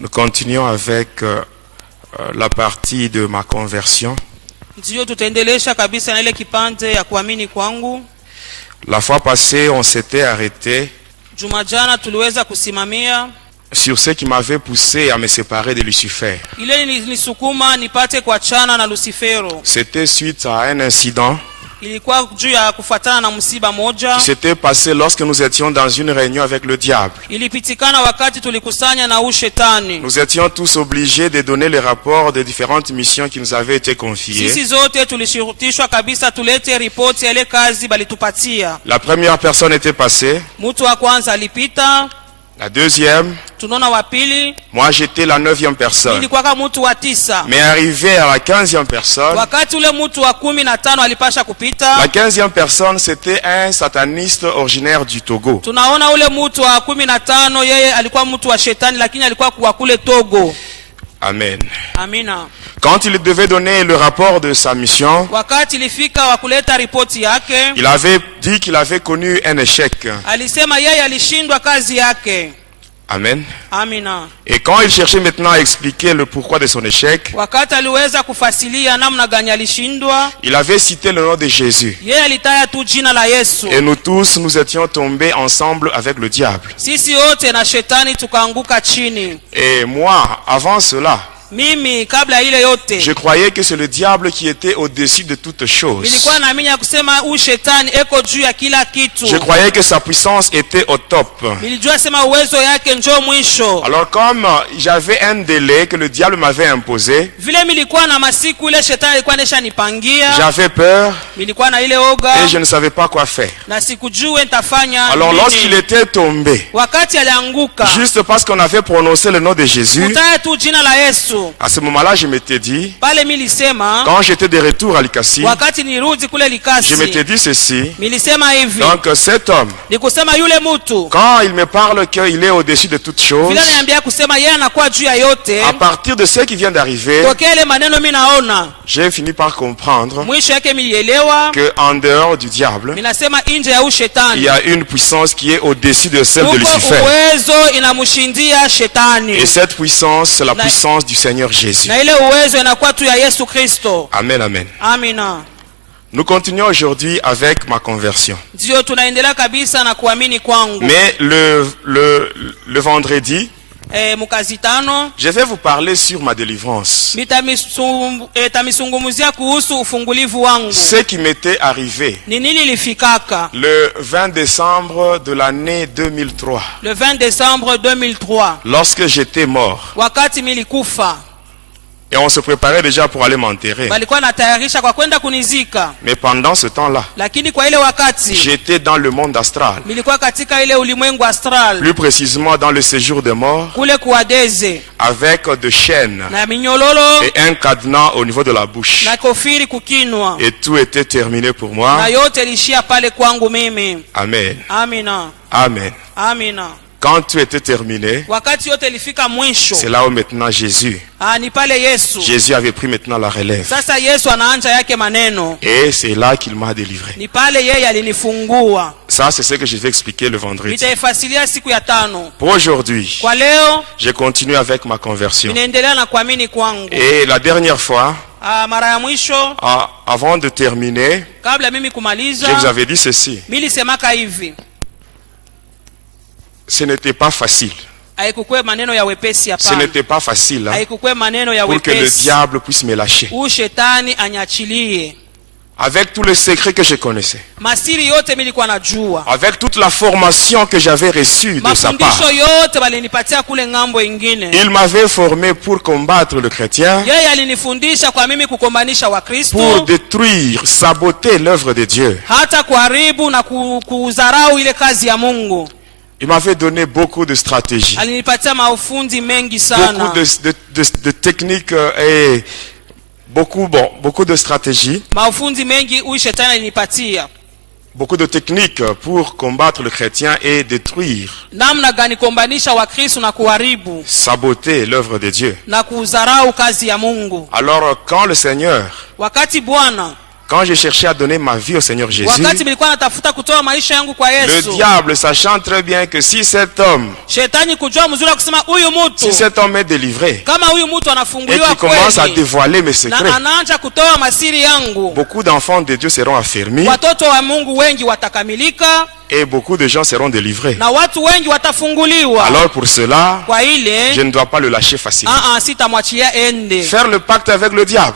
Nous continuons avec la partie de ma conversion. La fois passée, on s'était arrêté sur ce qui m'avait poussé à me séparer de Lucifer. C'était suite à un incident qui s'était passé lorsque nous étions dans une réunion avec le diable. Nous étions tous obligés de donner les rapports des différentes missions qui nous avaient été confiées. La première personne était passée. La deuxième, moi j'étais la 9e personne. Mais arrivé à la 15e personne, la 15e personne c'était un sataniste originaire du Togo. Amen. Amina. Quand il devait donner le rapport de sa mission, il avait dit qu'il avait connu un échec. Amen. Amina. Et quand il cherchait maintenant à expliquer le pourquoi de son échec, il avait cité le nom de Jésus. Et nous tous, nous étions tombés ensemble avec le diable. Et moi, avant cela, je croyais que c'est le diable qui était au-dessus de toutes choses. Je croyais que sa puissance était au top. Alors comme j'avais un délai que le diable m'avait imposé, j'avais peur et je ne savais pas quoi faire. Alors lorsqu'il était tombé, juste parce qu'on avait prononcé le nom de Jésus, à ce moment-là, je m'étais dit, quand j'étais de retour à Likasi, je m'étais dit ceci. Donc cet homme, quand il me parle qu'il est au-dessus de toutes choses, à partir de ce qui vient d'arriver, j'ai fini par comprendre qu'en dehors du diable, il y a une puissance qui est au-dessus de celle de Lucifer. Et cette puissance, c'est la puissance du Seigneur Jésus. Amen, amen. Amina. Nous continuons aujourd'hui avec ma conversion. Mais le vendredi, je vais vous parler sur ma délivrance. Ce qui m'était arrivé le 20 décembre de l'année 2003. Le 20 décembre 2003. Lorsque j'étais mort. Et on se préparait déjà pour aller m'enterrer. Mais pendant ce temps-là, j'étais dans le monde astral. Plus précisément dans le séjour des morts, avec des chaînes et un cadenas au niveau de la bouche. Et tout était terminé pour moi. Amen. Amen. Quand tout était terminé, c'est là où maintenant Jésus avait pris maintenant la relève. Et c'est là qu'il m'a délivré. Ça, c'est ce que je vais expliquer le vendredi. Pour aujourd'hui, je continue avec ma conversion. Et la dernière fois, avant de terminer, je vous avais dit ceci. Ce n'était pas facile. Ce n'était pas facile pour que le diable puisse me lâcher. Avec tous les secrets que je connaissais, avec toute la formation que j'avais reçue de sa part, il m'avait formé pour combattre le chrétien, pour détruire, saboter l'œuvre de Dieu. Il m'avait donné beaucoup de stratégies, beaucoup de techniques et beaucoup de stratégies, beaucoup de techniques pour combattre le chrétien et détruire, saboter l'œuvre de Dieu. Alors quand le Seigneur Quand j'ai cherché à donner ma vie au Seigneur Jésus, le diable, sachant très bien que si cet homme est délivré et qu'il commence à dévoiler mes secrets, beaucoup d'enfants de Dieu seront affermis et beaucoup de gens seront délivrés. Alors pour cela, je ne dois pas le lâcher facilement. Faire le pacte avec le diable,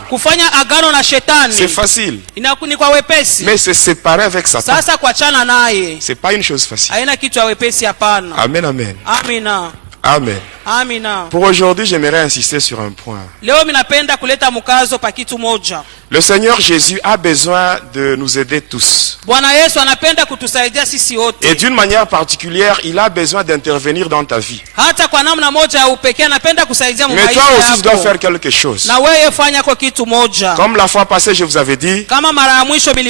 c'est facile. Mais se séparer avec Satan, c'est pas une chose facile. Amen, amen. Amen. Pour aujourd'hui, j'aimerais insister sur un point. Le Seigneur Jésus a besoin de nous aider tous. Et d'une manière particulière, il a besoin d'intervenir dans ta vie. Mais toi aussi, tu dois faire quelque chose. Comme la fois passée, je vous avais dit,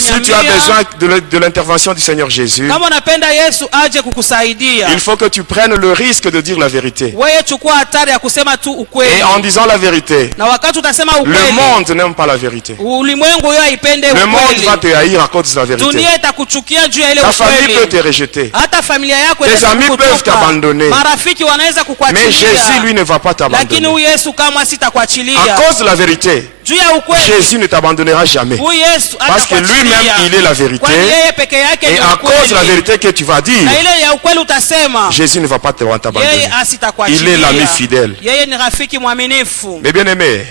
si tu as besoin de l'intervention du Seigneur Jésus, il faut que tu prennes le risque de dire la vérité. Et en disant la vérité, le monde n'aime pas la vérité. Le monde va te haïr à cause de la vérité. Ta famille peut te rejeter. Tes amis peuvent t'abandonner. Mais Jésus, lui, ne va pas t'abandonner. À cause de la vérité, Jésus ne t'abandonnera jamais. Parce que lui-même, il est la vérité. Et à cause de la vérité que tu vas dire, Jésus ne va pas t'abandonner. Il est l'ami fidèle. Mais bien aimé,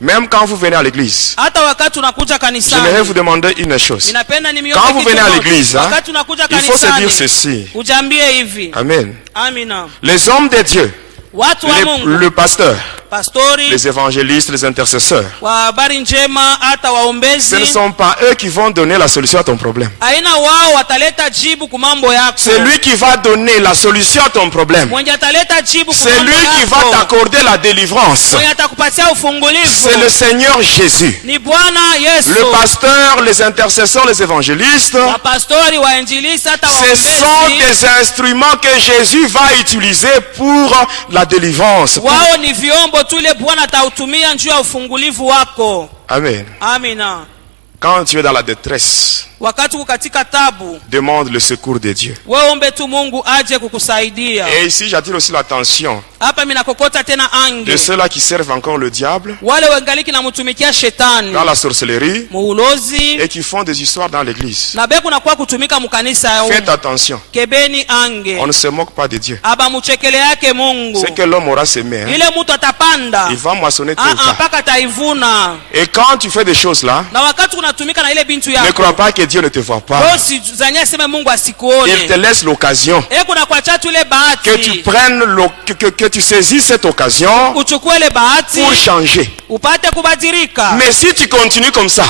même quand vous venez à l'église, j'aimerais vous demander une chose. Quand vous venez à l'église, il faut se dire ceci. Amen. Les hommes de Dieu, le pasteur, les évangélistes, les intercesseurs, ce ne sont pas eux qui vont donner la solution à ton problème. C'est lui qui va donner la solution à ton problème. C'est lui qui va t'accorder la délivrance. C'est le Seigneur Jésus. Le pasteur, les intercesseurs, les évangélistes, ce sont des instruments que Jésus va utiliser pour la délivrance. Amen. Quand tu es dans la détresse, demande le secours de Dieu. Et ici j'attire aussi l'attention de ceux-là qui servent encore le diable dans la sorcellerie et qui font des histoires dans l'église. Faites attention. On ne se moque pas de Dieu. C'est que l'homme aura semé, il va moissonner tout le temps. Et quand tu fais des choses là, ne crois pas que Dieu ne te voit pas. Il te laisse l'occasion que tu prennes que tu saisis cette occasion pour changer. Mais si tu continues comme ça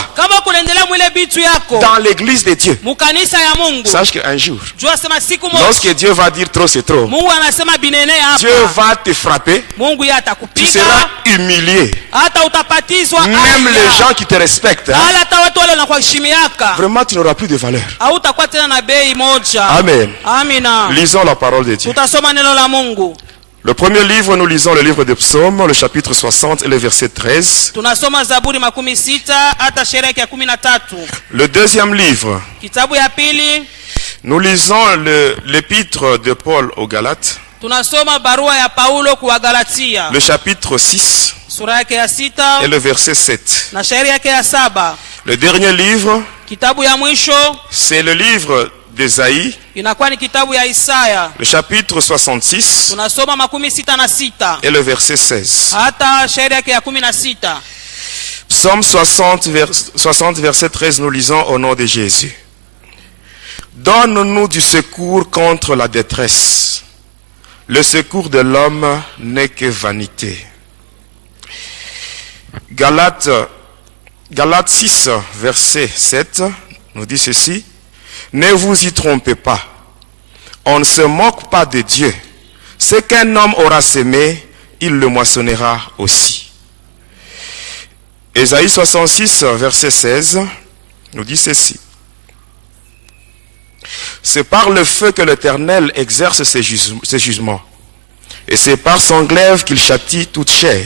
dans l'église de Dieu, sache qu'un jour, lorsque Dieu va dire trop c'est trop, Dieu va te frapper, tu seras humilié. Même les gens qui te respectent, vraiment tu n'auras plus de valeur. Amen. Lisons la parole de Dieu. Le premier livre, nous lisons le livre des Psaumes, le chapitre 60 et le verset 13. Le deuxième livre, nous lisons l'épître de Paul aux Galates, le chapitre 6 et le verset 7. Le dernier livre, c'est le livre d'Ésaïe, le chapitre 66 et le verset 16. Psaume 60, verset 13, nous lisons au nom de Jésus. Donne-nous du secours contre la détresse. Le secours de l'homme n'est que vanité. Galates 6, verset 7, nous dit ceci. Ne vous y trompez pas. On ne se moque pas de Dieu. Ce qu'un homme aura semé, il le moissonnera aussi. Ésaïe 66, verset 16, nous dit ceci. C'est par le feu que l'Éternel exerce ses jugements. Et c'est par son glaive qu'il châtie toute chair.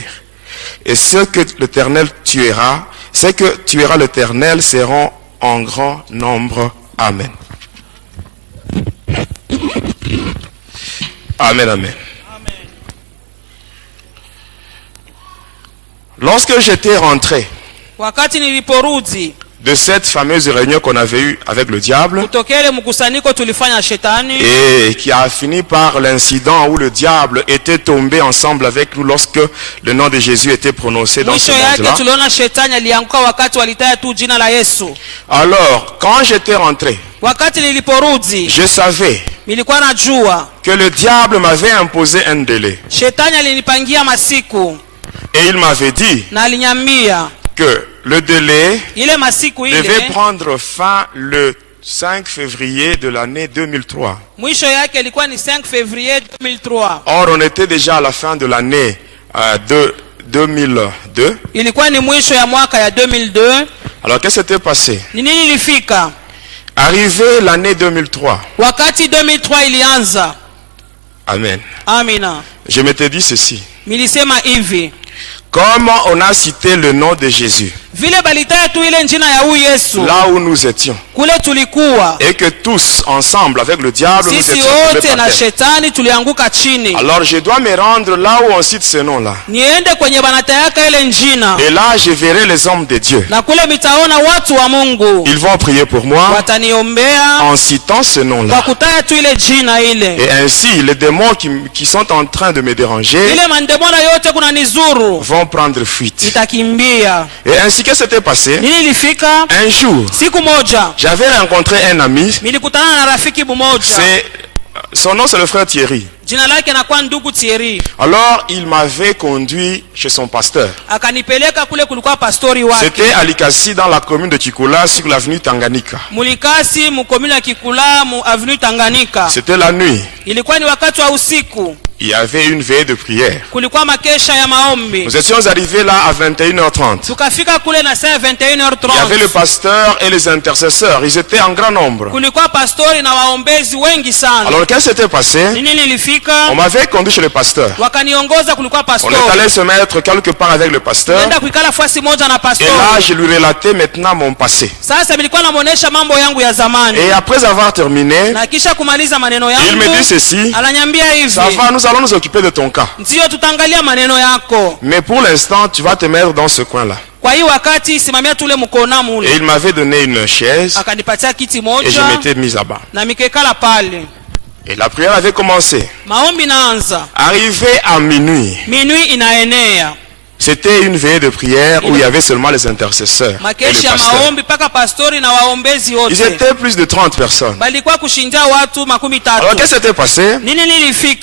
Et ceux que l'Éternel tuera, c'est que tuera l'Éternel seront en grand nombre. Amen. Amen, amen. Lorsque j'étais rentré de cette fameuse réunion qu'on avait eue avec le diable et qui a fini par l'incident où le diable était tombé ensemble avec nous lorsque le nom de Jésus était prononcé dans ce monde-là. Alors, quand j'étais rentré, je savais que le diable m'avait imposé un délai. Et il m'avait dit que le délai devait prendre fin le 5 février de l'année 2003. Or, on était déjà à la fin de l'année 2002. Alors, qu'est-ce qui s'était passé? Arrivé l'année 2003. Amen. Je m'étais dit ceci. Comme on a cité le nom de Jésus, là où nous étions, et que tous ensemble avec le diable nous étions tombés par terre. Alors je dois me rendre là où on cite ce nom-là. Et là je verrai les hommes de Dieu. Ils vont prier pour moi en citant ce nom-là. Et ainsi les démons qui sont en train de me déranger vont prendre fuite. Et ainsi que c'était passé, un jour, j'avais rencontré un ami. Son nom c'est le frère Thierry. Alors il m'avait conduit chez son pasteur. C'était à Likasi dans la commune de Kikula sur l'avenue Tanganyika. C'était la nuit. Il y avait une veille de prière. Nous étions arrivés là à 21h30. Il y avait le pasteur et les intercesseurs. Ils étaient en grand nombre. Alors qu'est-ce qui s'était passé? On m'avait conduit chez le pasteur. On est allé se mettre quelque part avec le pasteur. Et là je lui relatais maintenant mon passé. Et après avoir terminé, il me dit ceci: ça va, nous allons nous occuper de ton cas. Mais pour l'instant, tu vas te mettre dans ce coin-là. Et il m'avait donné une chaise et je m'étais mis à bas. Et la prière avait commencé. Arrivé à minuit, c'était une veillée de prière où il y avait seulement les intercesseurs et le pasteur. Ils étaient plus de 30 personnes. Alors qu'est-ce qui s'était passé?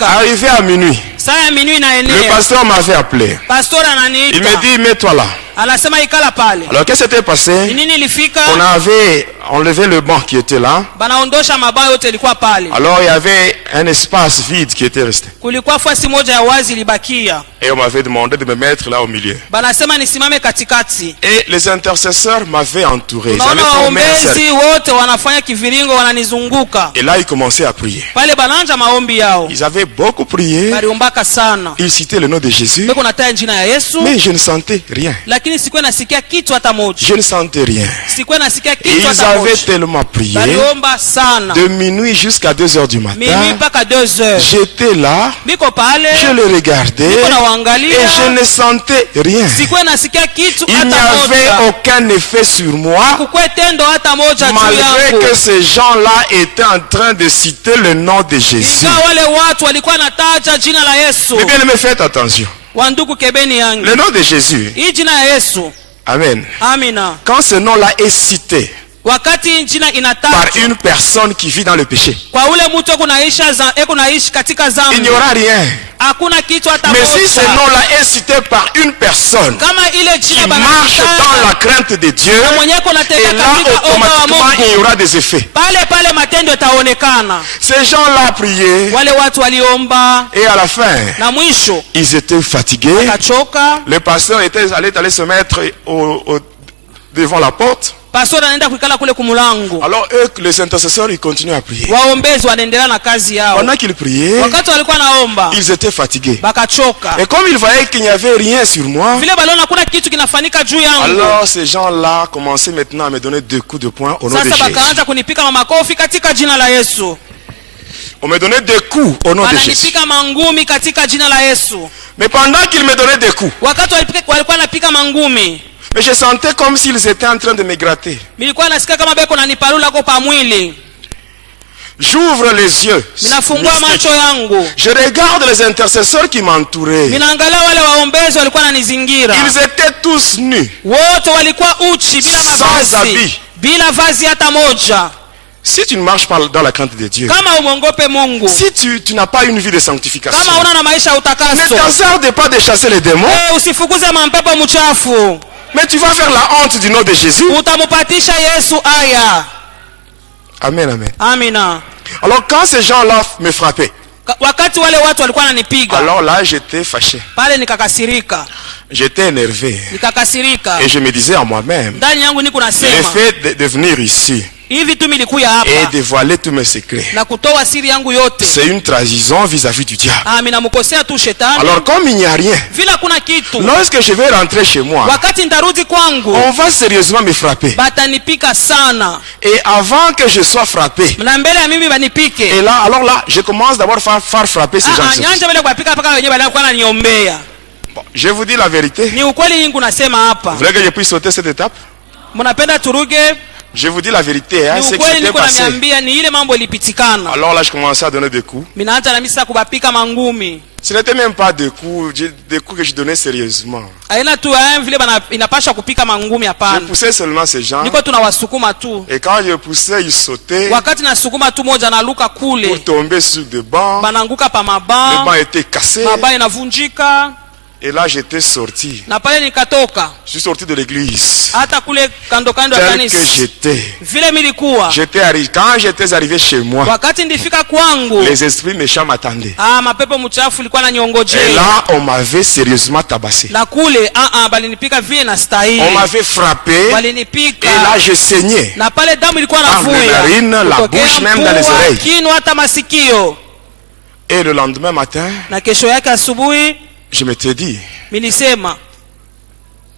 Arrivé à minuit, le pasteur m'avait appelé. Il me dit: mets-toi là. Alors qu'est-ce qui s'était passé? On avait enlevé le banc qui était là. Alors il y avait un espace vide qui était resté. Et on m'avait demandé de me mettre là au milieu. Et les intercesseurs m'avaient entouré. Ils avaient formé un cercle. Et là ils commençaient à prier. Ils avaient beaucoup prié. Ils citaient le nom de Jésus. Mais je ne sentais rien. Je ne sentais rien. Et ils avaient tellement prié de minuit jusqu'à 2h du matin. J'étais là, je le regardais et je ne sentais rien. Il n'y avait aucun effet sur moi, malgré que ces gens-là étaient en train de citer le nom de Jésus. Mais bien aimé, faites attention. Le nom de Jésus. Amen. Quand ce nom-là est cité par une personne qui vit dans le péché, il n'y aura rien. Mais si ce nom-là est cité par une personne qui marche dans la crainte de Dieu, et là automatiquement il y aura des effets. Ces gens-là priaient et à la fin ils étaient fatigués. Le pasteur allait se mettre devant la porte. pastor anaenda kuikala kule kumulango. Alors eux, les intercesseurs, ils continuent à prier. Waombezi wanaendelea na kazi yao. Pendant qu'ils priaient, wakati walikuwa naomba, ils étaient fatigués. Bakachoka. Et comme ils voyaient qu'il n'y avait rien sur moi, vile baliona kuna kitu kinafanyika juu yangu, alors ces gens-là commençaient maintenant à me donner 2 coups de poing au nom de Jésus. Sasa bakaanza kunipika makofi katika jina la Yesu. On me donnait 2 coups au nom de Jésus. Wananipika mangumi katika jina la Yesu. Mais pendant qu'ils me donnaient 2 coups, wakati walikuwa napika mangumi, mais je sentais comme s'ils étaient en train de me gratter. Nilikuwa nasikia kama beko nanipalula kwa pamwili. J'ouvre les yeux. Minafungua macho yangu. Je regarde les intercesseurs qui m'entouraient. Minaangalia wale waombezi walikuwa wananizingira. Ils étaient tous nus. Wote walikuwa uchi bila mavazi. Sans habit. Bila vazi hata moja. Si tu ne marches pas dans la crainte de Dieu, si tu n'as pas une vie de sanctification, ne t'hasarde pas de chasser les démons, mais tu vas faire la honte du nom de Jésus. Amen, amen. Amina. Alors quand ces gens-là me frappaient, alors là j'étais fâché, j'étais énervé, et je me disais à moi-même, le fait de venir ici et dévoiler tous mes secrets, c'est une trahison vis-à-vis du diable. Alors comme il n'y a rien, lorsque je vais rentrer chez moi, on va sérieusement me frapper. Et avant que je sois frappé, et là, alors là, je commence d'abord à faire frapper ces gens. Bon, je vous dis la vérité. Vous voulez que je puisse sauter cette étape? Je vous dis la vérité, hein, c'est que c'était passé. Alors là, je commençais à donner des coups. Ce n'était même pas des coups que je donnais sérieusement. Je poussais seulement ces gens. Et quand je poussais, ils sautaient pour tomber sur des bancs. Le banc était cassé. Et là j'étais sorti. Je suis sorti de l'église. Tel que j'étais. Quand j'étais arrivé chez moi, les esprits méchants m'attendaient. Et là on m'avait sérieusement tabassé. On m'avait frappé. Et là je saignais. Par les narines, la bouche, même dans les oreilles. Et le lendemain matin, je m'étais dit,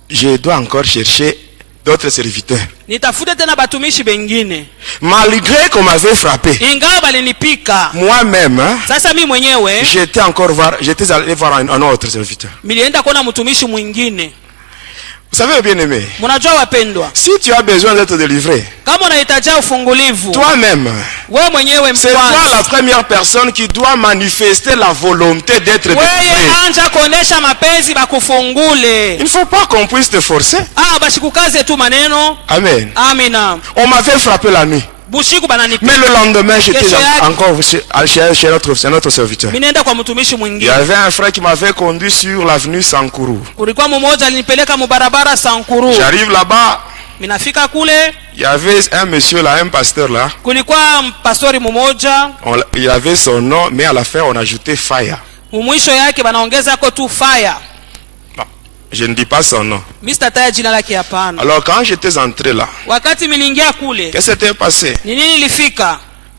je dois encore chercher d'autres serviteurs. Malgré qu'on m'avait frappé, moi-même, j'étais allé voir un autre serviteur. Vous savez, bien aimé, si tu as besoin d'être délivré, toi-même, c'est toi la première personne qui doit manifester la volonté d'être délivré. Il ne faut pas qu'on puisse te forcer. Amen. On m'avait frappé la nuit. Mais le lendemain, j'étais encore chez notre serviteur. Il y avait un frère qui m'avait conduit sur l'avenue Sankuru. J'arrive là-bas. Il y avait un monsieur là, un pasteur là. Il avait son nom, mais à la fin, on a ajouté Fire. Je ne dis pas son nom. Alors quand j'étais entré là, qu'est-ce qui s'était passé?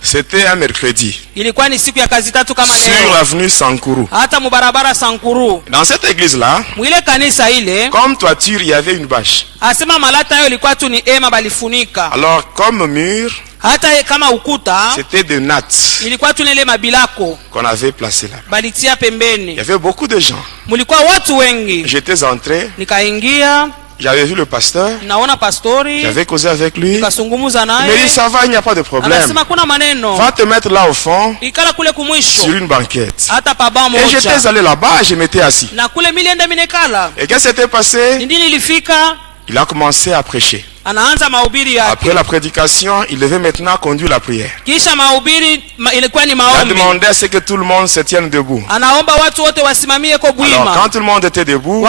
C'était un mercredi. Sur l'avenue Sankuru. Dans cette église là, comme toiture, il y avait une bâche. Alors comme mur, c'était de nattes qu'on avait placé là. Il y avait beaucoup de gens. J'étais entré. J'avais vu le pasteur. J'avais causé avec lui. Il m'a dit ça va, il n'y a pas de problème. Va te mettre là au fond sur une banquette. Et j'étais allé là-bas et je m'étais assis. Et qu'est-ce qui s'était passé? Il a commencé à prêcher. Après la prédication, il devait maintenant conduire la prière. Il a demandé à ce que tout le monde se tienne debout. Alors quand tout le monde était debout,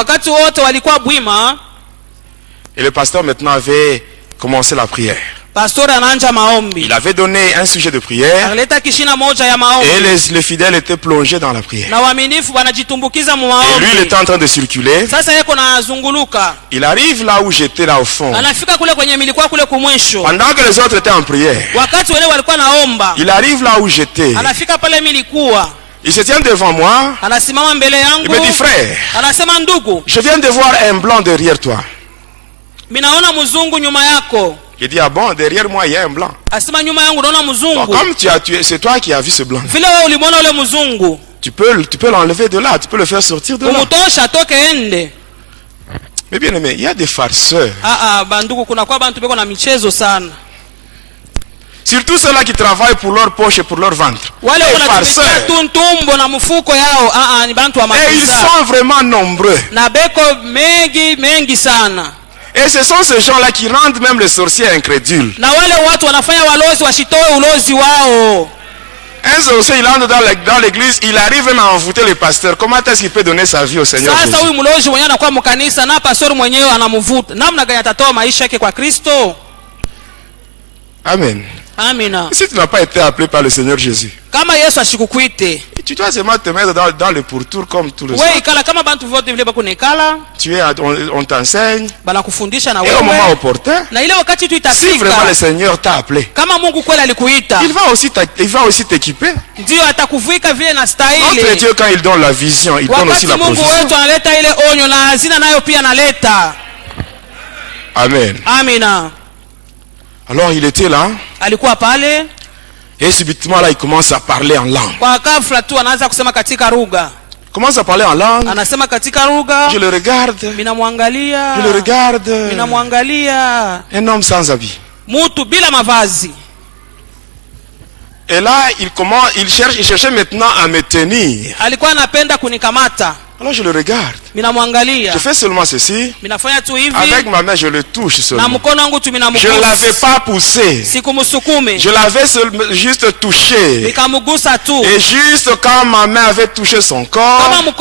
et le pasteur maintenant avait commencé la prière. Il avait donné un sujet de prière. Et les fidèles étaient plongés dans la prière. Et lui, il était en train de circuler. Il arrive là où j'étais, là au fond. Pendant que les autres étaient en prière, il arrive là où j'étais. Il se tient devant moi. Il me dit, frère, je viens de voir un blanc derrière toi. Il dit, ah bon, derrière moi il y a un blanc. Bon, comme tu as tué, c'est toi qui as vu ce blanc. Tu peux l'enlever de là, tu peux le faire sortir de là. Mais bien aimé, il y a des farceurs. Surtout ceux-là qui travaillent pour leur poche et pour leur ventre. Les farceurs. Et ils sont vraiment nombreux. Et ce sont ces gens-là qui rendent même les sorciers incrédules. Un sorcier, il entre dans l'église, il arrive même à envoûter le pasteur. Comment est-ce qu'il peut donner sa vie au Seigneur Jésus? Amen. Amina. Si tu n'as pas été appelé par le Seigneur Jésus, tu dois seulement te mettre dans le pourtour comme tout le monde. On t'enseigne. Et au moment opportun, si vraiment le Seigneur t'a appelé, il va aussi t'équiper. Notre Dieu, quand il donne la vision, il donne aussi la provision. Amen. Amina. Alors il était là. Et subitement là il commence à parler en langue. Commence à parler en langue. Je le regarde. Je le regarde. Un homme sans habit. Et là il cherchait maintenant à me tenir. Alors je le regarde. Je fais seulement ceci. Avec ma main je le touche seulement. Je ne l'avais pas poussé. Je l'avais juste touché. Et juste quand ma main avait touché son corps, le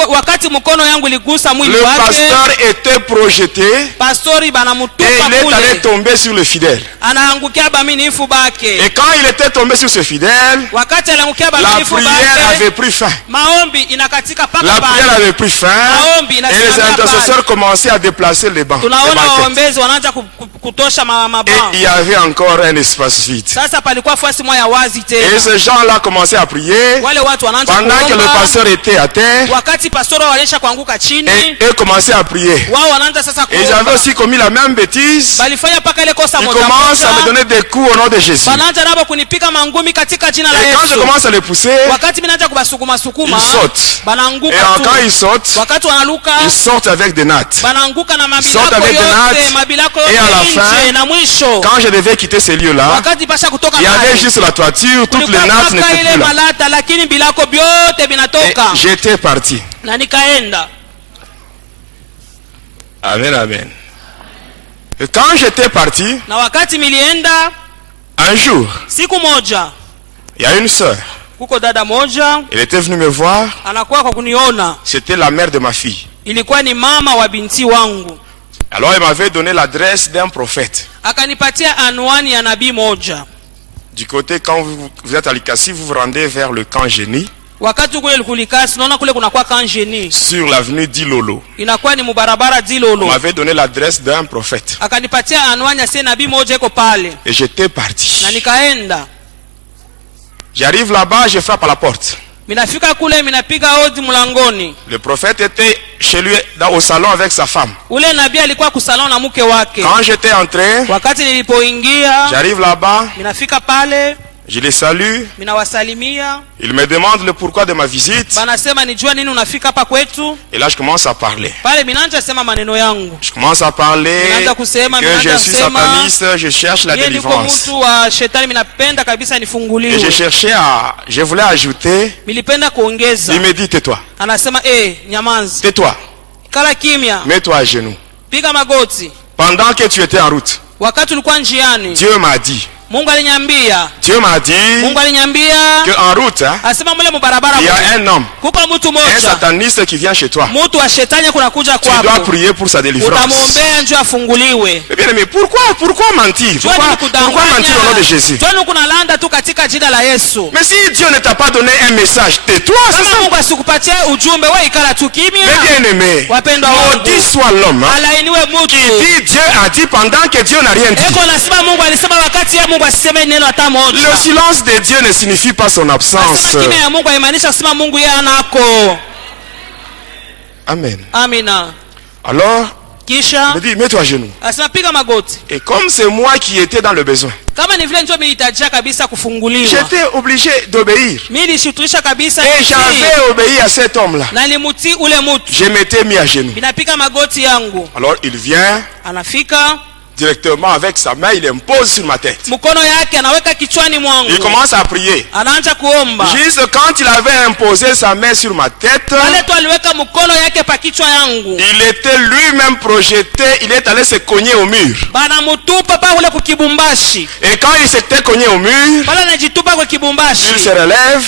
pasteur était projeté. Et il est allé tomber sur le fidèle. Et quand il était tombé sur ce fidèle, la prière avait pris fin. La prière avait pris fin. Et les intercesseurs commençaient à déplacer les bancs. Et il y avait encore un espace vide. Et ces gens-là commençaient à prier pendant que le pasteur était à terre. Et eux commençaient à prier. Et ils avaient aussi commis la même bêtise. Ils commencent à me donner des coups au nom de Jésus. Et quand je commence à les pousser, ils sautent. Et quand ils sautent, ils sortent avec des nattes. Ils sortent avec des nattes. Et à la fin, quand je devais quitter ces lieux-là, il y avait juste la toiture, toutes les nattes n'étaient plus là. Et j'étais parti. Amen, amen. Et quand j'étais parti, un jour, il y a une sœur. Elle était venue me voir. C'était la mère de ma fille. Alors elle m'avait donné l'adresse d'un prophète. Du côté, quand vous êtes à Likasi, vous vous rendez vers le camp Génie. Sur l'avenue Dilolo. On m'avait donné l'adresse d'un prophète. Et j'étais parti. J'arrive là-bas, je frappe à la porte. Le prophète était chez lui au salon avec sa femme. Quand j'étais entré, j'arrive là-bas, je les salue. Il me demande le pourquoi de ma visite. Et là je commence à parler. Je commence à parler que je suis sataniste, je cherche la délivrance. Et je voulais ajouter. Il me dit tais-toi. Tais-toi. Mets-toi à genoux. Pendant que tu étais en route, Dieu m'a dit Dieu m'a dit qu'en route, il y a un homme, un sataniste qui vient chez toi. Tu dois prier pour sa délivrance. Eh bien, mais pourquoi mentir? Pourquoi mentir au nom de Jésus? Mais si Dieu ne t'a pas donné un message, tais-toi. Mais bien aimé, maudit soit l'homme qui dit Dieu a dit pendant que Dieu n'a rien dit. Le silence de Dieu ne signifie pas son absence. Amen. Alors, il me dit, mets-toi à genoux. Et comme c'est moi qui étais dans le besoin, j'étais obligé d'obéir. Et j'avais obéi à cet homme-là. Je m'étais mis à genoux. Alors il vient directement avec sa main, il impose sur ma tête. Il commence à prier. Juste quand il avait imposé sa main sur ma tête, il était lui-même projeté, il est allé se cogner au mur. Et quand il s'était cogné au mur, il se relève,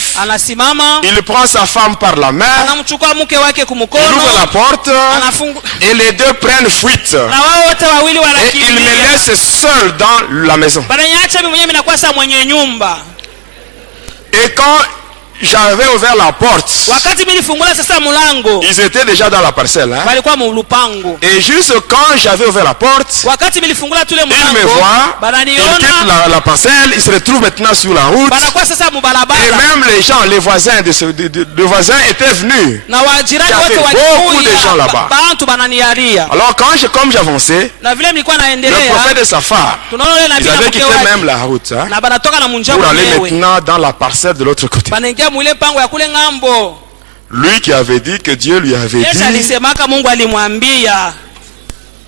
il prend sa femme par la main, il ouvre la porte, et les deux prennent fuite. Et il me laisse seul dans la maison. Et quand j'avais ouvert la porte, ils étaient déjà dans la parcelle, hein? Et juste quand j'avais ouvert la porte, ils me voient, ils quittent la parcelle, ils se retrouvent maintenant sur la route. Et même les gens, les voisins étaient venus. Il y avait beaucoup de gens là-bas. Alors comme j'avançais, le prophète et sa femme, ils avaient quitté même la route, hein, pour aller maintenant dans la parcelle de l'autre côté. Lui qui avait dit que Dieu lui avait dit.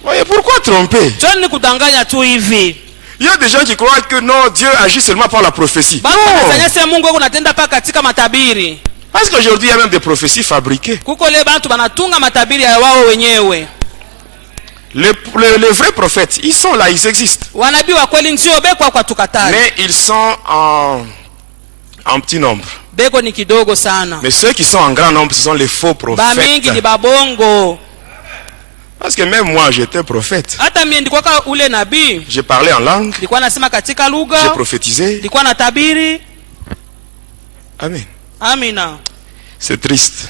Voyez, pourquoi tromper? Il y a des gens qui croient que non, Dieu agit seulement par la prophétie. Non. Parce qu'aujourd'hui il y a même des prophéties fabriquées. Les vrais prophètes, ils sont là, ils existent. Mais ils sont en petit nombre. Mais ceux qui sont en grand nombre, ce sont les faux prophètes. Parce que même moi, j'étais prophète. J'ai parlé en langue. J'ai prophétisé. Amen. C'est triste.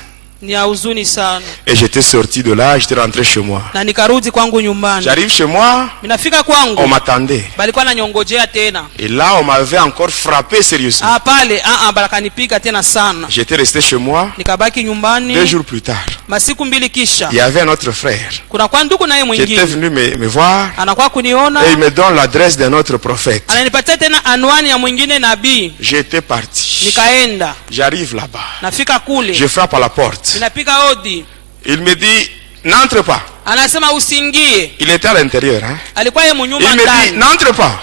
Et j'étais sorti de là, j'étais rentré chez moi. J'arrive chez moi, on m'attendait. Et là, on m'avait encore frappé sérieusement. J'étais resté chez moi. 2 jours plus tard, il y avait un autre frère qui était venu me voir. Et il me donne l'adresse d'un autre prophète. J'étais parti. J'arrive là-bas. Je frappe à la porte. Il me dit, n'entre pas. Il était à l'intérieur, hein? Il me dit, n'entre pas.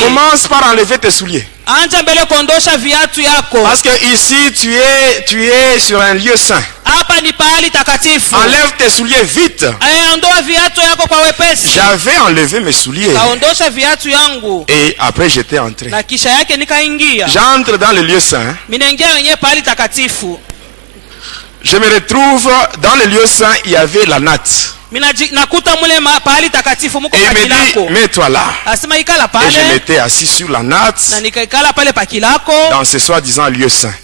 Commence par enlever tes souliers. Parce que ici tu es sur un lieu saint. Enlève tes souliers vite. J'avais enlevé mes souliers. Et après j'étais entré. J'entre dans le lieu saint. Je me retrouve dans le lieu saint, il y avait la natte. Et il me dit, mets-toi là. Et je m'étais assis sur la natte dans ce soi-disant lieu saint.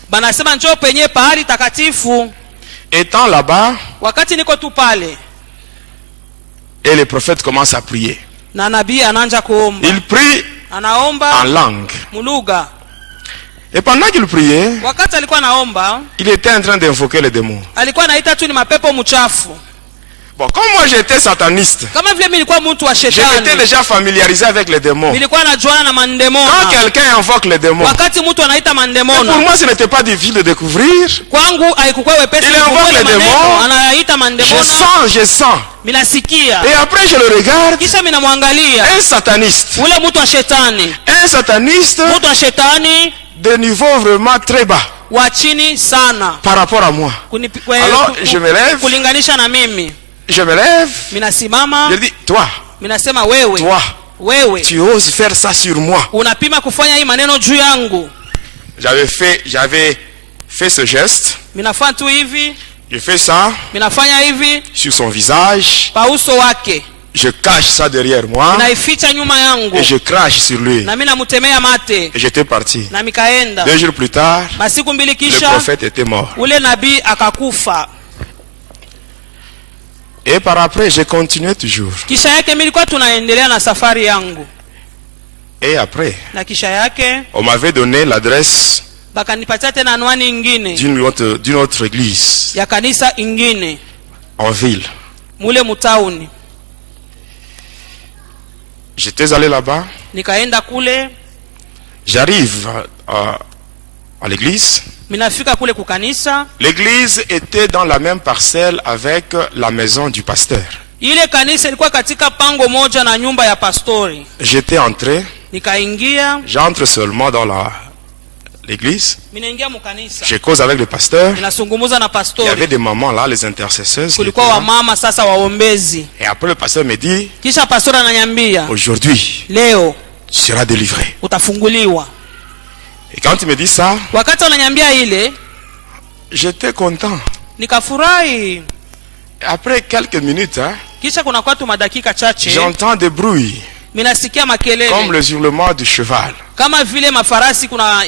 Étant là-bas, et le prophète commence à prier. Il prie en langue. Et pendant qu'il priait, il était en train d'invoquer les démons. Bon, comme moi j'étais sataniste, j'étais déjà familiarisé avec les démons. Quand quelqu'un invoque les démons, pour moi ce n'était pas difficile de découvrir. Il invoque les démons. Je sens. Et après je le regarde. Un sataniste. Un sataniste de niveau vraiment très bas par rapport à moi. Alors je me lève. Je me lève. Je dis, toi. wewe tu oses faire ça sur moi. unapima kufanya hii maneno juu yangu. J'avais fait ce geste. Minafanya tu hivi. Je fais ça. Minafanya hivi sur son visage. pa uso wake. Je cache ça derrière moi. Naificha nyuma yangu. Et je crache sur lui. Na mimi namutemea mate. Et j'étais parti. Na mikaenda. 2 jours plus tard, masiku mbili kisha, le prophète était mort. Ule nabii akakufa. Et par après, j'ai continué toujours. Kisha yake mimi nilikuwa tunaendelea na safari yangu. Et après, na kisha yake on m'avait donné l'adresse bakanipatia tena anwani nyingine d'une autre église ya kanisa ingine en ville. Mule mutauni. J'étais allé là-bas. Nikaenda kule. J'arrive à l'église. Minafika kule kukanisa. L'église était dans la même parcelle avec la maison du pasteur. Ile kanisa ilikuwa katika pango moja na nyumba ya pastori. J'étais entré. Nikaingia. J'entre seulement dans l'église. Minaingia mukanisa. Je cause avec le pasteur. Ninazungumza na pastori. Il y avait des mamans là, les intercesseuses. Kulikuwa wa mama sasa waombezi. Et après le pasteur me dit, kisha pastori ananiambia, aujourd'hui, leo tu seras délivré. Utafunguliwa. Et quand il me dit ça, wakati ananiambia ile, j'étais content. Nikafurahi. Après quelques minutes, kisha kuna kwa tu madakika chache, j'entends des bruits. Minasikia makelele. Comme le hurlement du cheval. Kama vile mafarasi ikuna.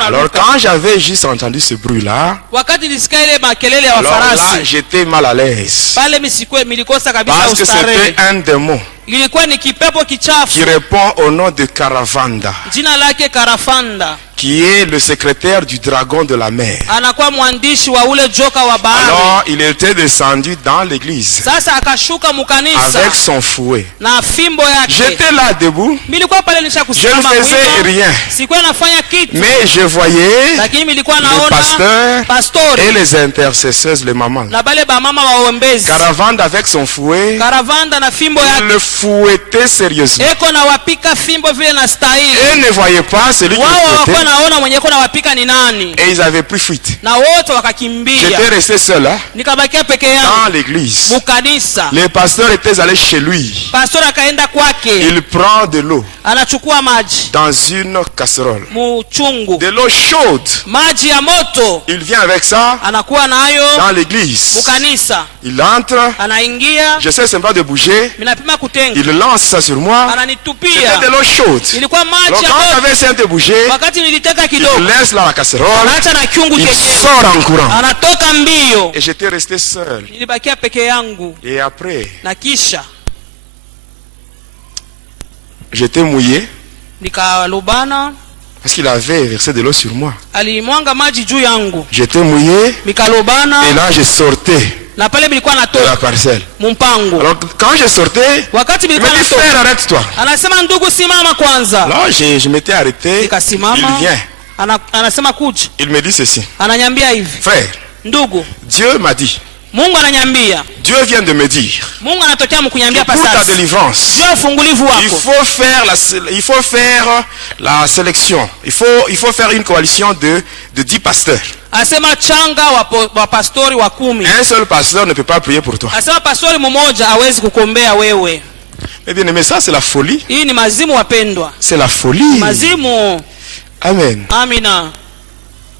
Alors quand j'avais juste entendu ce bruit là, wakati nisikia ile makelele ya wafarasi, alors là j'étais mal à l'aise. Pale milikosa kabisa parce que c'était un démon. Ilikuwa ni kipepo kichafu qui répond au nom de Karavanda. Jina lake Karavanda. Qui est le secrétaire du dragon de la mer. Anakuwa mwandishi wa ule joka wa bahari. Alors il était descendu dans l'église. Sasa akashuka mukanisa. Avec son fouet. Na fimbo yake. J'étais là debout. Milikuwa pale nishakusimama. Je ne faisais rien. Sikuwa nafanya kitu. Mais je voyais lakini milikuwa le naona pasteur et les intercesseuses, les mamans. Na bale ba mama waombezi. Karavanda avec son fouet. Karavanda na fimbo yake. Il le fouettait sérieusement. Eko na wapika fimbo vile na stahili. Et ne voyait pas celui qui le fouettait. Naona mwenye kuna wapika ni nani. Et ils avaient pris fuite. Na wote wakakimbia. J'étais resté seul nikabakia peke yangu dans l'église. Mukanisa. Les pasteurs étaient allés chez lui. Pastor akaenda kwake. Il prend de l'eau. Anachukua maji. Dans une casserole. Muchungu. De l'eau chaude. Maji ya moto. Il vient avec ça. Anakuwa nayo dans l'église. Mukanisa. Il entre. Anaingia. J'essaie seulement de bouger. Minapima kutenga. Il lance ça sur moi. Ananitupia. C'était de l'eau chaude. Ilikuwa maji ya moto. Quand j'avais essayé de bouger, wakati niliteka kidogo, il laisse là la casserole. Anaacha na kiungu il chenyewe. Sort en courant. Anatoka mbio. Et j'étais resté seul. Nilibakia peke yangu. Et après, na kisha j'étais mouillé. Nikalobana. Parce qu'il avait versé de l'eau sur moi. Alimwanga maji juu yangu. J'étais mouillé. Nikalobana. Et là je sortais. Na pale bilikuwa natoka. De la parcelle. Mumpango. Alors quand je sortais, wakati bilikuwa natoka. Il me dit frère, arrête-toi. Anasema ndugu simama kwanza. Alors je m'étais arrêté. Nikasimama. Il vient. Anasema kuja. Il me dit ceci. Ananyambia hivi. Frère. Ndugu. Dieu m'a dit. Mungu ananyambia. Dieu vient de me dire. Mungu anatokea mkunyambia pour ta délivrance. Dieu ufungulivu wako. Il faut faire la sélection. Il faut faire une coalition de 10 pasteurs. Asema changa wa pastori wa 10. Un seul pasteur ne peut pas prier pour toi. Asema pastori mmoja hawezi kukombea wewe. Mais bien aimé, ça c'est la folie. Hii ni mazimu wapendwa. C'est la folie. Mazimu. Amen. Amina.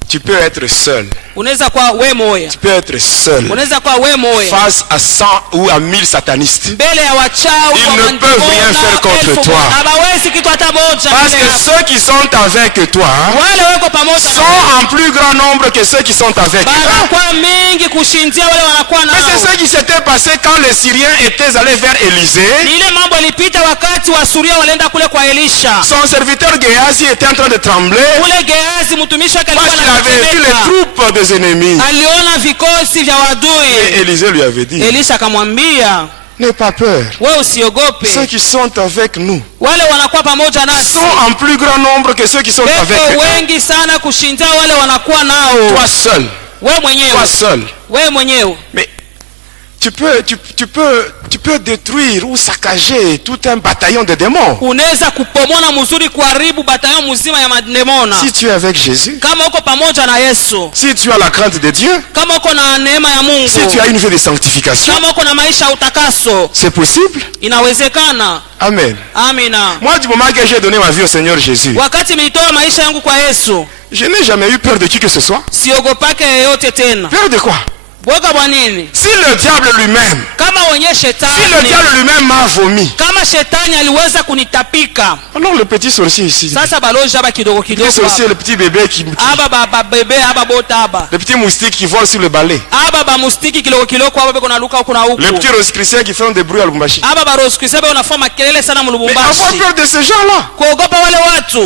Tu peux être seul. Unaweza kuwa wewe moya. Tu peux être seul. Unaweza kuwa wewe moya. Face à 100 ou à 1000 satanistes. Mbele ya wachawi ils ne peuvent rien faire contre toi. Hawawezi kitu hata moja. Parce que ceux qui sont avec toi wale wako pamoja sont en plus grand nombre que ceux qui sont avec eux. Wanakuwa mingi kushindia wale wanakuwa nao. Mais c'est ce qui s'était passé quand les Syriens étaient allés vers Élisée. Ni ile mambo ilipita wakati wa Suria walienda kule kwa Elisha. Son serviteur Géasi était en train de trembler. Ule Géasi mtumishi wake alikuwa anatetemeka. Parce qu'il avait vu les troupes des ennemis. Aliona vikosi vya wadui. Et Élisée lui avait dit. Elisha akamwambia, n'aie pas peur. Wewe usiogope. Ceux qui sont avec nous wale wanakuwa pamoja nasi sont en plus grand nombre que ceux qui sont avec eux. Wengi sana kushinda wale wanakuwa nao. Toi seul. Wewe mwenyewe. Toi seul. Wewe mwenyewe. Mais tu peux détruire ou saccager tout un bataillon de démons. Unaweza kupomona mzuri kuharibu bataillon mzima ya mademona. Si tu es avec Jésus, kama uko pamoja na Yesu, si tu as la crainte de Dieu, kama uko na neema ya Mungu, si tu as une vie de sanctification, kama uko na maisha utakaso, c'est possible. Inawezekana. Amen. Amina. Moi, du moment que j'ai donné ma vie au Seigneur Jésus, wakati nilitoa maisha yangu kwa Yesu, je n'ai jamais eu peur de qui que ce soit. Siogopake yeyote tena. Peur de quoi? Si le diable lui-même, si le diable lui-même m'a vomi, alors le petit sorcier ici, le petit sorcier, le petit bébé qui, le petit moustique qui vole sur le balai, le petit rose-chrétien qui fait des bruits à Lubumbashi. Mais avoir peur de ces gens-là.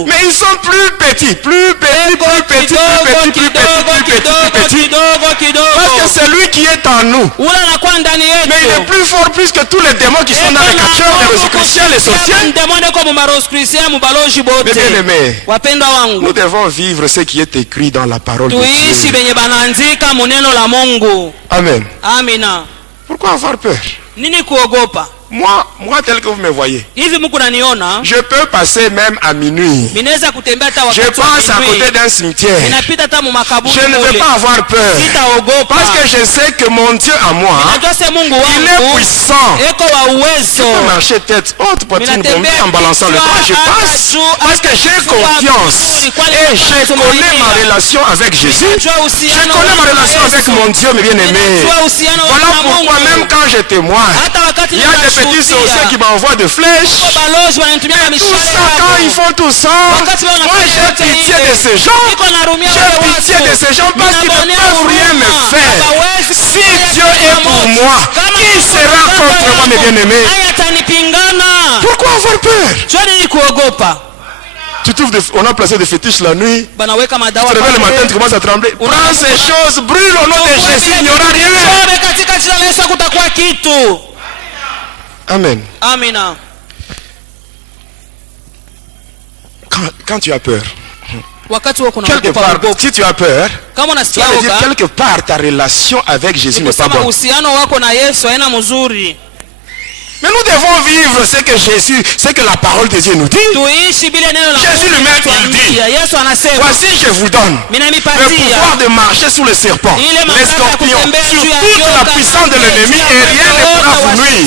Mais ils sont plus petits, plus petits. Parce que c'est lui qui est en nous. Mais il est plus fort plus que tous les démons qui sont dans les catcheurs, les rose-chrétiens, les sorciers. Mais bien aimés, nous devons vivre ce qui est écrit dans la parole de Dieu. Amen. Pourquoi avoir peur? Moi tel que vous me voyez, je peux passer même à minuit. Je passe à côté d'un cimetière. Je ne vais pas avoir peur. Parce que je sais que mon Dieu à moi, il est puissant. Je peux marcher tête haute, poitrine bombée en balançant le bras. Je passe parce que j'ai confiance. Et je connais ma relation avec Jésus. Je connais ma relation avec mon Dieu, mes bien-aimés. Voilà pourquoi même quand je témoigne, il y a des petits sorciers qui m'envoient des flèches. Et tout ça, quand ils font tout ça, moi j'ai pitié de ces gens. J'ai pitié de ces gens parce qu'ils ne peuvent rien me faire. Si Dieu est pour moi, qui sera contre moi, mes bien-aimés? Pourquoi avoir peur? Tu trouves on a placé des fétiches la nuit. Tu te réveilles le matin, tu commences à trembler. Prends ces choses, brûle au nom de Jésus, il n'y aura rien. Amen. Amina. Quand tu as peur, quelque part, si tu as peur, ça veut dire quelque part ta relation avec Jésus n'est pas bonne. Mais nous devons vivre ce que Jésus, ce que la parole de Dieu nous dit. Jésus lui-même il dit, voici je vous donne le pouvoir de marcher sous les serpents, les scorpions, sur toute la puissance de l'ennemi et rien ne pourra vous nuire.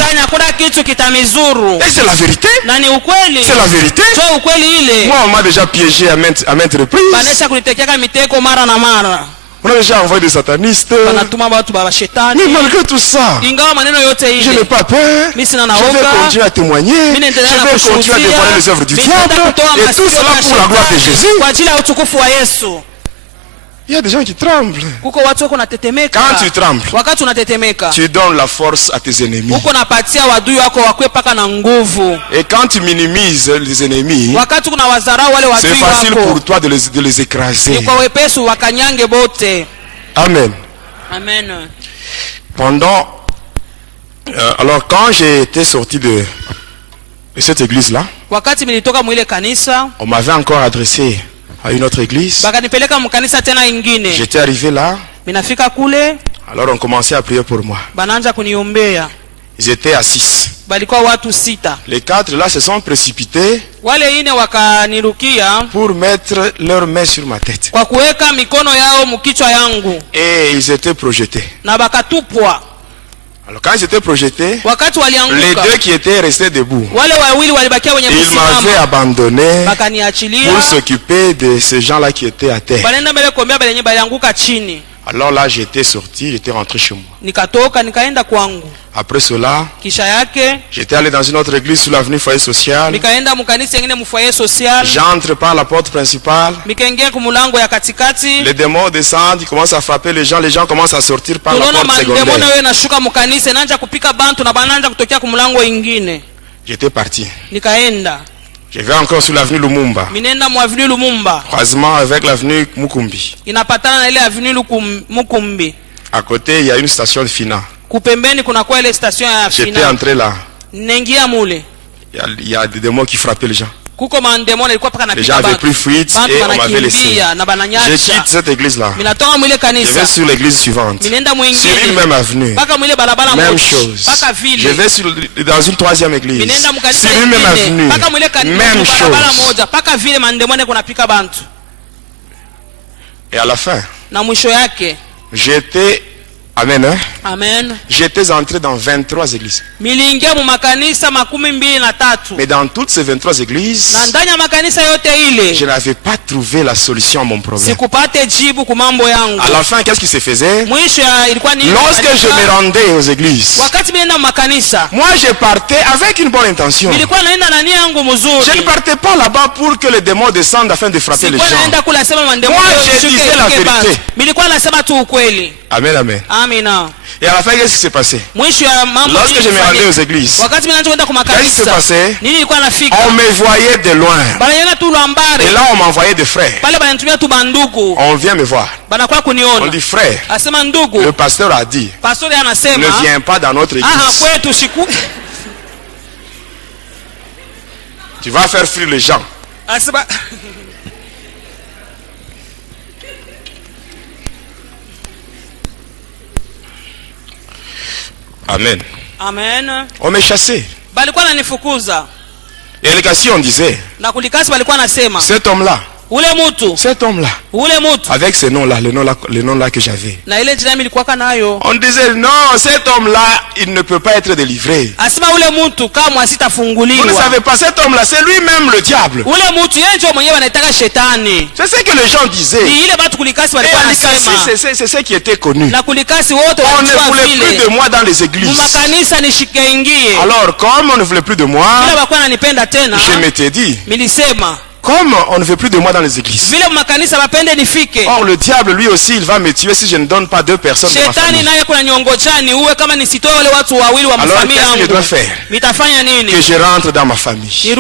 Et c'est la vérité. C'est la vérité. Moi on m'a déjà piégé à maintes reprises. On a déjà envoyé des satanistes. Mais malgré tout ça, je n'ai pas peur. Je vais continuer à témoigner. Je vais continuer à dévoiler les œuvres du diable. Et tout cela pour la gloire de Jésus. Il y a des gens qui tremblent. Quand tu trembles, tu donnes la force à tes ennemis. Et quand tu minimises les ennemis, c'est facile pour toi de les écraser. Amen. Alors quand j'ai été sorti de cette église-là, on m'avait encore adressé à une autre église. J'étais arrivé là. Alors on commençait à prier pour moi. Ils étaient à 6. Les 4 là se sont précipités pour mettre leurs mains sur ma tête. Et ils étaient projetés. Alors quand ils étaient projetés, les 2 qui étaient restés debout, ils m'avaient abandonné pour s'occuper de ces gens-là qui étaient à terre. Alors là j'étais sorti, j'étais rentré chez moi. Après cela, j'étais allé dans une autre église sur l'avenue Foyer Social. J'entre par la porte principale. Les démons descendent, ils commencent à frapper les gens commencent à sortir par la porte secondaire. J'étais parti. Je vais encore sur l'avenue Lumumba. Croisement avec l'avenue Mukumbi. À côté, il y a une station de Fina. J'étais entré là. Il y a des démons qui frappaient les gens. Les gens avaient pris fuite et on m'avait laissé. Je quitte cette église-là. Je vais sur l'église suivante. Sur une même avenue. Même chose. Je vais dans une troisième église. Sur une même avenue. Même chose. Et à la fin, j'étais... Amen, hein? Amen. J'étais entré dans 23 églises. Mais dans toutes ces 23 églises, je n'avais pas trouvé la solution à mon problème. À la fin, qu'est-ce qui se faisait? Lorsque je me rendais aux églises, moi je partais avec une bonne intention. Je ne partais pas là-bas pour que les démons descendent afin de frapper les gens. Moi je disais la vérité. Amen, amen. Amina. Et à la fin, qu'est-ce qui s'est passé? Lorsque je me rendais aux églises, qu'est-ce qui s'est passé? On me voyait de loin. Et là, on m'envoyait des frères. On vient me voir. On dit, frère, le pasteur a dit, ne viens pas dans notre église. Tu vas faire fuir les gens. Amen. Amen. On m'est chassé. Et les on disait, cet homme-là, avec ce nom-là, le nom-là que j'avais, on disait non, cet homme-là, il ne peut pas être délivré. Vous ne savez pas, cet homme-là, c'est lui-même le diable. C'est ce que les gens disaient. C'est ce qui était connu. On ne voulait plus de moi dans les églises. Alors, comme on ne voulait plus de moi, je m'étais dit, comme on ne veut plus de moi dans les églises. Or le diable lui aussi il va me tuer si je ne donne pas 2 personnes de ma famille. Alors qu'est-ce que je dois faire? Que je rentre dans ma famille et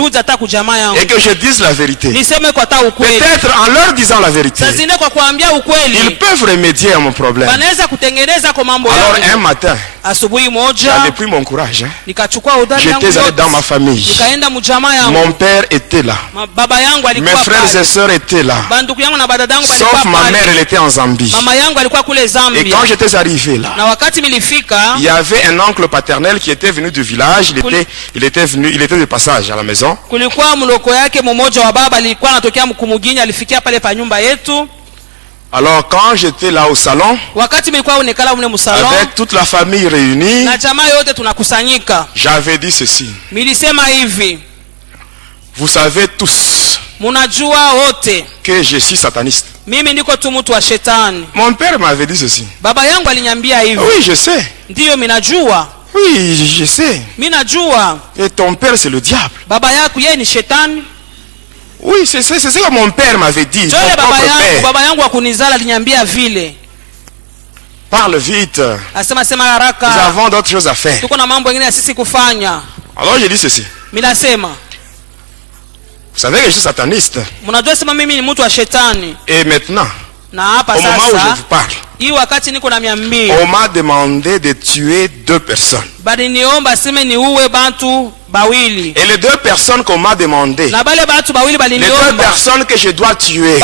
que je dise la vérité. Peut-être en leur disant la vérité, ils peuvent remédier à mon problème. Alors un matin, j'avais pris mon courage, j'étais allé dans ma famille. Mon père était là. Mes frères et sœurs étaient là. Sauf ma mère, elle était en Zambie. Et quand j'étais arrivé là, il y avait un oncle paternel qui était venu du village. Il était de passage à la maison. Alors quand j'étais là au salon, avec toute la famille réunie, j'avais dit ceci. Vous savez tous que je suis sataniste. Mon père m'avait dit ceci. Oui, je sais. Oui, je sais. Et ton père, c'est le diable. Oui, c'est ce que mon père m'avait dit. Mon propre père. Parle vite. Nous avons d'autres choses à faire. Alors j'ai dit ceci. Vous savez que je suis sataniste. Et maintenant, au moment où je vous parle, on m'a demandé de tuer 2 personnes. Et les 2 personnes qu'on m'a demandé, les 2 personnes que je dois tuer,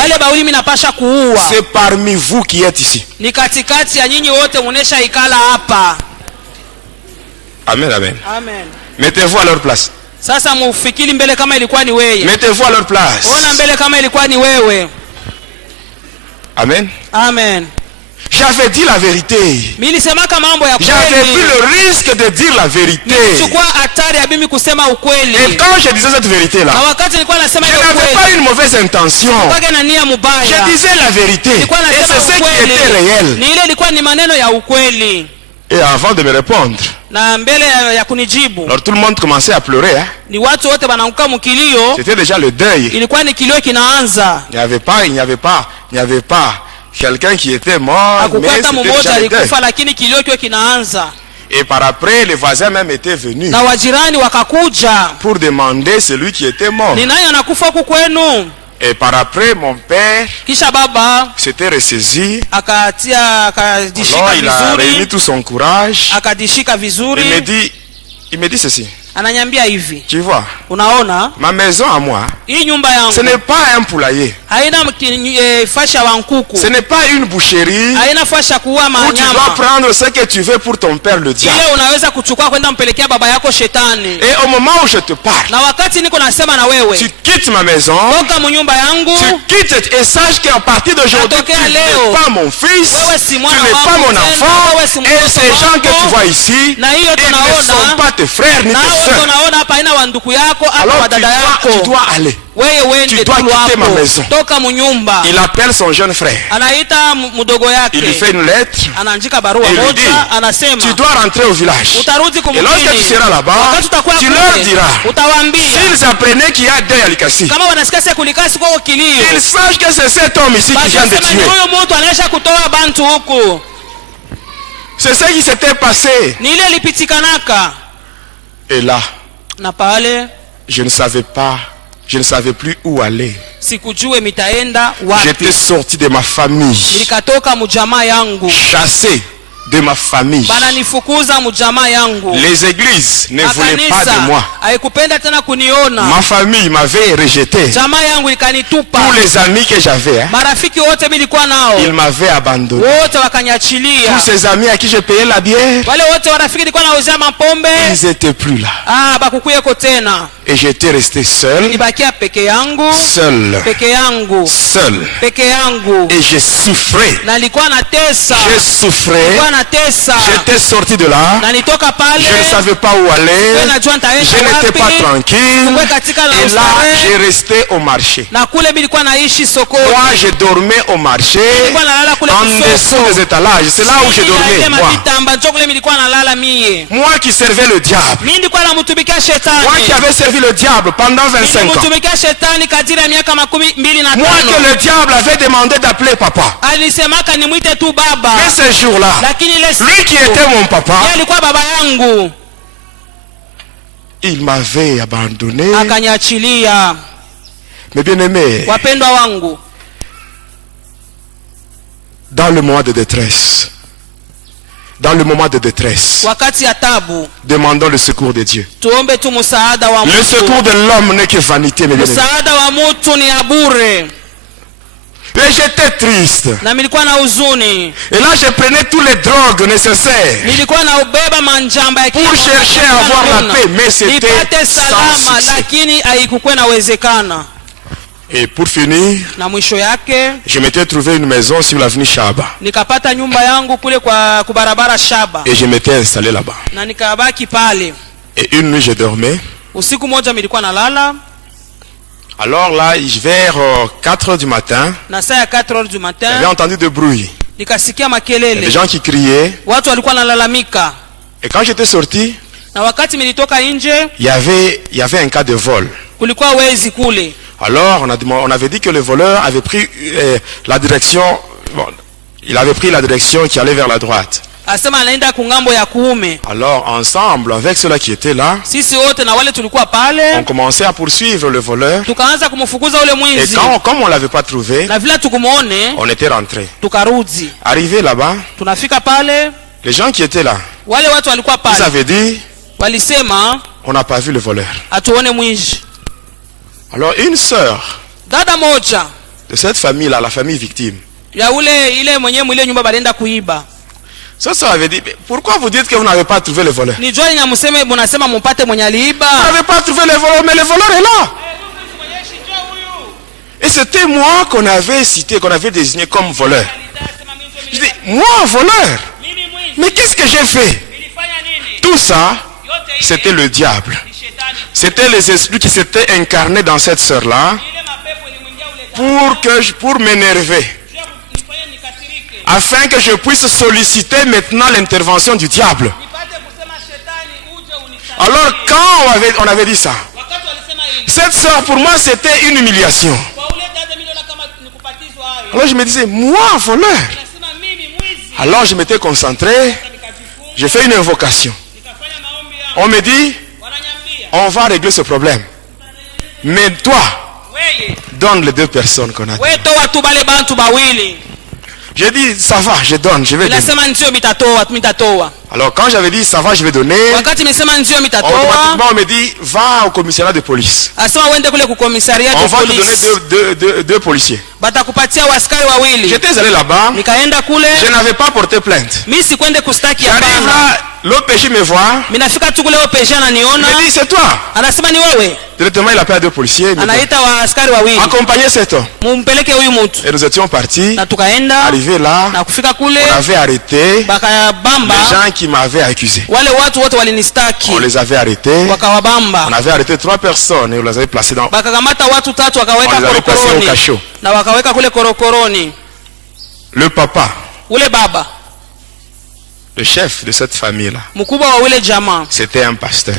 c'est parmi vous qui êtes ici. Amen, amen. Mettez-vous à leur place. Mettez-vous à leur place. Amen. Amen. J'avais dit la vérité. J'avais pris le risque de dire la vérité. Et quand je disais cette vérité-là, je n'avais pas une mauvaise intention. Je disais la vérité. Et c'est ce qui était réel. Et avant de me répondre, alors tout le monde commençait à pleurer. C'était déjà le deuil. Il n'y avait pas quelqu'un qui était mort, mais c'était déjà le deuil. Et par après, les voisins même étaient venus pour demander celui qui était mort. Et par après, mon père s'était ressaisi. Alors il a réuni tout son courage. Il me dit ceci. Ananiambia hivi. Tu vois? Unaona? Ma maison à moi. Hii nyumba yangu. Ce n'est pas un poulailler. Haina fasha wa nkuku. Ce n'est pas une boucherie. Haina fasha kuua manyama. Où tu dois prendre ce que tu veux pour ton père le diable. Ile unaweza kuchukua kwenda mpelekea baba yako shetani. Et au moment où je te parle. Na wakati niko nasema na wewe. Tu quittes ma maison. Toka mnyumba yangu. Tu quittes et sache qu'à partir d'aujourd'hui tu n'es pas mon fils. Tu n'es pas mon enfant. Et ces gens que tu vois ici, ils ne sont pas tes frères ni tes sœurs. Alors tu dois aller. Tu dois quitter ma maison. Il appelle son jeune frère. Il lui fait une lettre. Et il lui dit, tu dois rentrer au village. Et lorsque tu seras là-bas, tu leur diras, s'ils apprenaient qu'il y a deuil à Likasi, ils sachent que c'est cet homme ici qui vient de tuer. C'est ce qui s'était passé. Et là, je ne savais pas, je ne savais plus où aller. J'étais sorti de ma famille, chassé de ma famille. Les églises ne voulaient pas de moi. Ma famille m'avait rejeté. Tous les amis que j'avais, ils m'avaient abandonné. Tous ces amis à qui je payais la bière, ils n'étaient plus là. Et j'étais resté seul. Seul. Et je souffrais. Je souffrais. J'étais sorti de là. Je ne savais pas où aller. Je n'étais pas tranquille. Et là, j'ai resté au marché. Moi, je dormais au marché. En dessous des étalages. C'est là où je dormais. Moi qui servais le diable. Moi qui avais servi le diable pendant 25 ans. Moi que le diable avait demandé d'appeler papa. Mais ce jour-là, lui qui était mon papa, il m'avait abandonné. Mais bien aimé, dans le moment de détresse, demandons le secours de Dieu. Le secours de l'homme n'est que vanité, mes bien-aimés. Et j'étais triste. Et là je prenais tous les drogues nécessaires pour chercher à avoir la paix. Mais c'était sans succès. Et pour finir, je m'étais trouvé une maison sur l'avenue Shaba. Et je m'étais installé là-bas. Et une nuit je dormais. Alors là, vers 4 heures du matin, j'avais entendu de bruit. Des gens qui criaient. Et quand j'étais sorti, il y avait un cas de vol. Alors on avait dit que le voleur avait pris la direction, il avait pris la direction qui allait vers la droite. Alors ensemble avec ceux-là qui étaient là, on commençait à poursuivre le voleur. Et comme on ne l'avait pas trouvé, on était rentré. Arrivé là-bas, les gens qui étaient là, ils avaient dit, on n'a pas vu le voleur. Alors une sœur de cette famille-là, la famille victime, ça avait dit, pourquoi vous dites que vous n'avez pas trouvé le voleur? Vous n'avez pas trouvé le voleur, mais le voleur est là. Et c'était moi qu'on avait cité, qu'on avait désigné comme voleur. Je dis, moi voleur? Mais qu'est-ce que j'ai fait? Tout ça, c'était le diable. C'était les esprits qui s'étaient incarnés dans cette sœur-là pour m'énerver. Afin que je puisse solliciter maintenant l'intervention du diable. Alors quand on avait dit ça, cette sœur pour moi c'était une humiliation. Alors je me disais, moi voleur? Alors je m'étais concentré, j'ai fait une invocation. On me dit, on va régler ce problème. Mais toi, donne les deux personnes qu'on a dit. J'ai dit ça va, je donne, je vais donner. Alors quand j'avais dit ça va, je vais donner, automatiquement on me dit va au commissariat de police. On va te donner deux policiers. J'étais allé là-bas, je n'avais pas porté plainte. J'arrive là, l'OPJ me voit, il me dit c'est toi. Directement il appelle deux policiers, accompagnez cet homme. Et nous étions partis, arrivés là, on avait arrêté les gens qui m'avaient accusé. On les avait arrêtés, on avait arrêté 3 personnes et on les avait placés dans... On les avait placés au cachot. Le papa, le chef de cette famille-là, c'était un pasteur.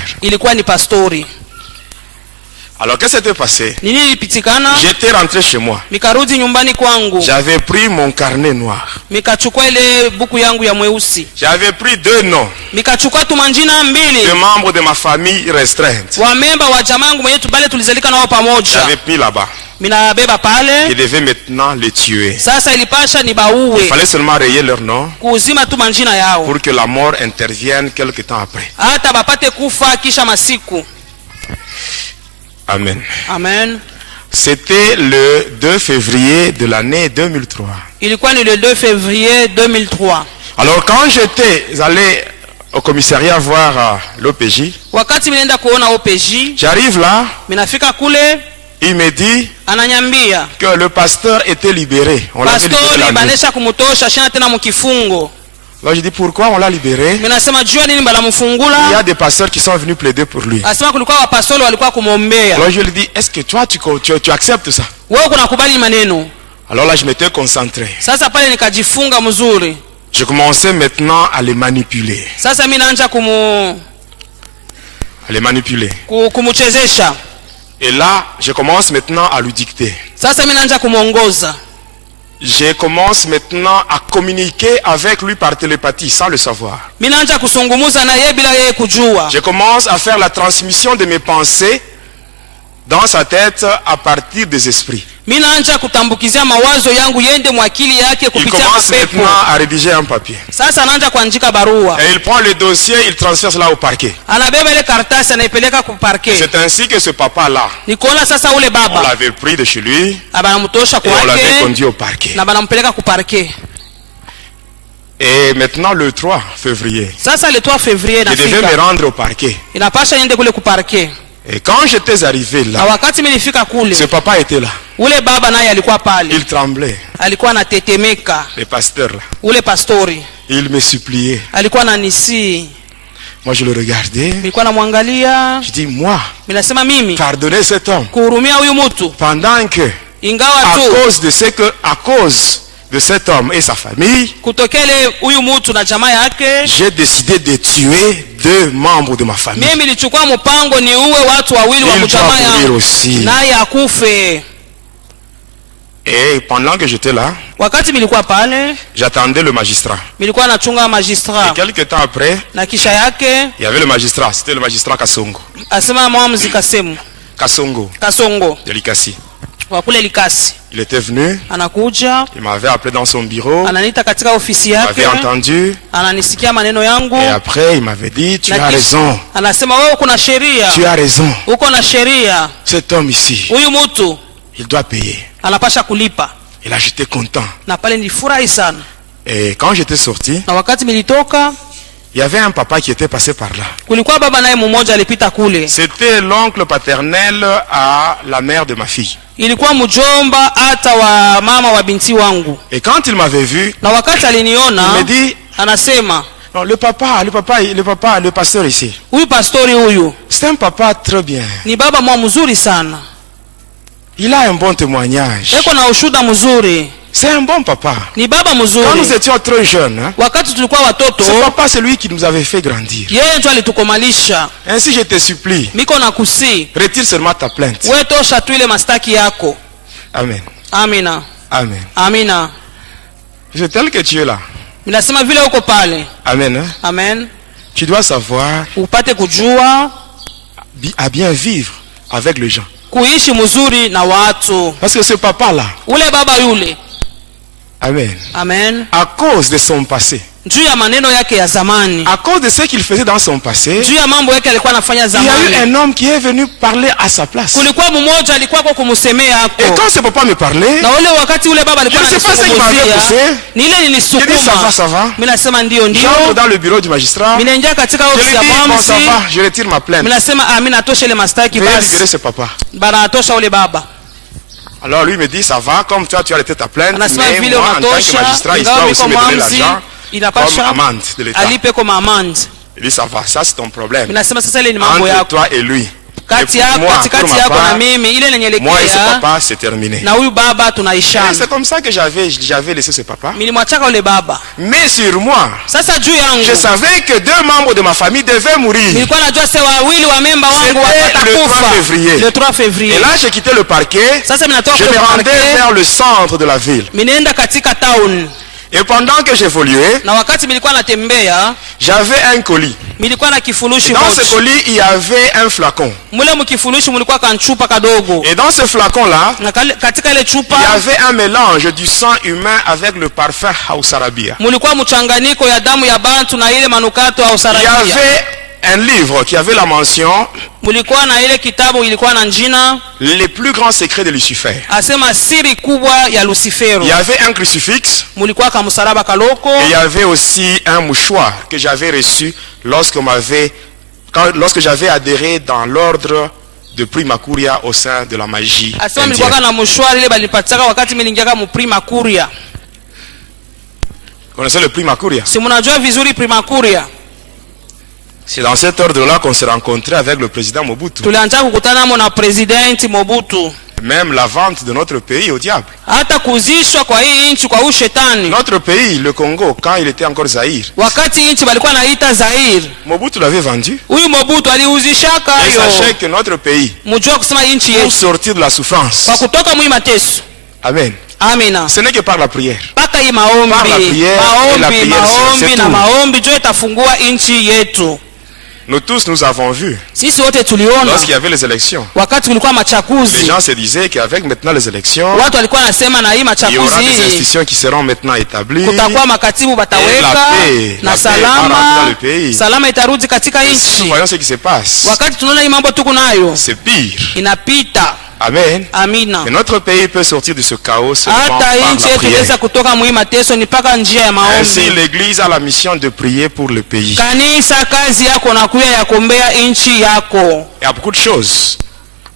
Alors qu'est-ce qui s'était passé? J'étais rentré chez moi. J'avais pris mon carnet noir. J'avais pris 2 noms de membres de ma famille restreinte. J'avais pris là-bas. Je devais maintenant les tuer. Il fallait seulement rayer leur nom pour que la mort intervienne quelque temps après. Amen. Amen. C'était le 2 février de l'année 2003. Le 2 février 2003. Alors quand j'étais allé au commissariat voir l'OPJ, j'arrive là, il me dit que le pasteur était libéré. On l'avait libéré la nuit. Alors je dis pourquoi on l'a libéré? Il y a des pasteurs qui sont venus plaider pour lui. Alors je lui dis, est-ce que toi tu acceptes ça? Alors là je m'étais concentré. Je commençais maintenant à les manipuler. Et là je commence maintenant à lui dicter. Je commence maintenant à communiquer avec lui par télépathie sans le savoir. Je commence à faire la transmission de mes pensées dans sa tête à partir des esprits. Il commence maintenant à rédiger un papier. Et il prend le dossier, il transfère cela au parquet. C'est ainsi que ce papa-là, on l'avait pris de chez lui et on l'avait conduit au parquet. Et maintenant le 3 février, je devais me rendre au parquet. Et quand j'étais arrivé là, ce papa était là. Il tremblait. Le pasteur là. Il me suppliait. Moi je le regardais. Je dis moi, pardonnez cet homme. Pendant que, à cause de cet homme et sa famille, j'ai décidé de tuer 2 membres de ma famille. Il doit mourir aussi. Et pendant que j'étais là, j'attendais le magistrat. Et quelques temps après, il y avait le magistrat. C'était le magistrat Kasongo. Kasongo de Likasi. Il était venu, il m'avait appelé dans son bureau, il m'avait entendu, et après il m'avait dit, tu as raison, tu as raison, cet homme ici, il doit payer. Et là j'étais content. Et quand j'étais sorti, il y avait un papa qui était passé par là. C'était l'oncle paternel à la mère de ma fille. Et quand il m'avait vu, il me dit, non, le pasteur ici, c'est un papa très bien. Il a un bon témoignage. C'est un bon papa. Quand nous étions très jeunes, ce papa c'est lui qui nous avait fait grandir. Ainsi je te supplie, retire seulement ta plainte. Amen. Amina. Amen. Amina. C'est tel que tu es là. Amen. Hein? Amen. Tu dois savoir à bien vivre avec les gens. Parce que ce papa là, Amen. Amen. À cause de son passé. À cause de ce qu'il faisait dans son passé, il y a eu un homme qui est venu parler à sa place. Et quand ce papa me parlait, je ne sais pas ce qu'il m'avait poussé. Je dis ça va. J'entre dans le bureau du magistrat. Je lui dis bon ça va, je retire ma plainte. Veuillez libérer ce papa. Alors lui me dit ça va, comme toi tu as arrêté ta plainte, mais moi en tant que magistrat il doit aussi me donner l'argent comme amende de l'État. Il dit ça va, ça c'est ton problème entre toi et lui. Moi et ce papa c'est terminé. C'est comme ça que j'avais laissé ce papa. Mais sur moi, je savais que 2 membres de ma famille devaient mourir. C'était le 3 février. Et là j'ai quitté le parquet. Je me rendais vers le centre de la ville. Et pendant que j'évoluais, j'avais un colis. Et dans ce colis, il y avait un flacon. Et dans ce flacon-là, il y avait un mélange du sang humain avec le parfum Hausarabia. Il y avait un livre qui avait la mention les plus grands secrets de Lucifer. Il y avait un crucifix. Et il y avait aussi un mouchoir que j'avais reçu lorsque j'avais adhéré dans l'ordre de Primacuria au sein de la magie indienne. Vous connaissez le Primacuria? C'est dans cet ordre-là qu'on s'est rencontré avec le président Mobutu. Même la vente de notre pays au diable. Notre pays, le Congo, quand il était encore Zaïre, Mobutu l'avait vendu. Et sachez que notre pays, pour sortir de la souffrance, Amen. Ce n'est que par la prière. Par la prière et la prière, c'est tout. Nous tous, nous avons vu, lorsqu'il y avait les élections, les gens se disaient qu'avec maintenant les élections, il y aura des institutions qui seront maintenant établies, et la paix va rentrer dans le pays. Et si nous voyons ce qui se passe, c'est pire. Amen. Et notre pays peut sortir de ce chaos seulement par la prière. Ainsi, l'Église a la mission de prier pour le pays. Il y a beaucoup de choses.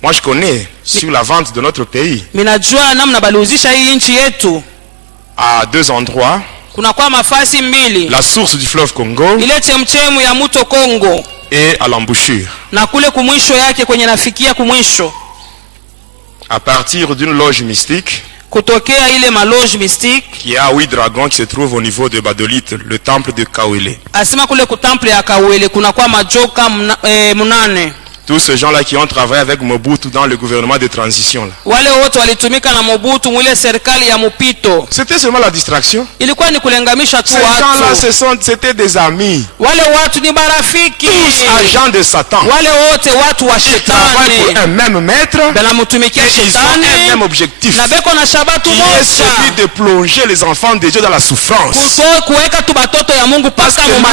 Moi, je connais sur la vente de notre pays. À 2 endroits. La source du fleuve Congo et à l'embouchure. À partir d'une loge mystique qui a 8 dragons qui se trouve au niveau de Badolite, le temple de Kawele. Tous ces gens-là qui ont travaillé avec Mobutu dans le gouvernement de transition. C'était seulement la distraction. Ces gens-là, c'était des amis. Tous agents de Satan. Ils travaillent pour un même maître. Et ils ont un même objectif. Qui est celui de plonger les enfants de Dieu dans la souffrance. Parce que l'homme,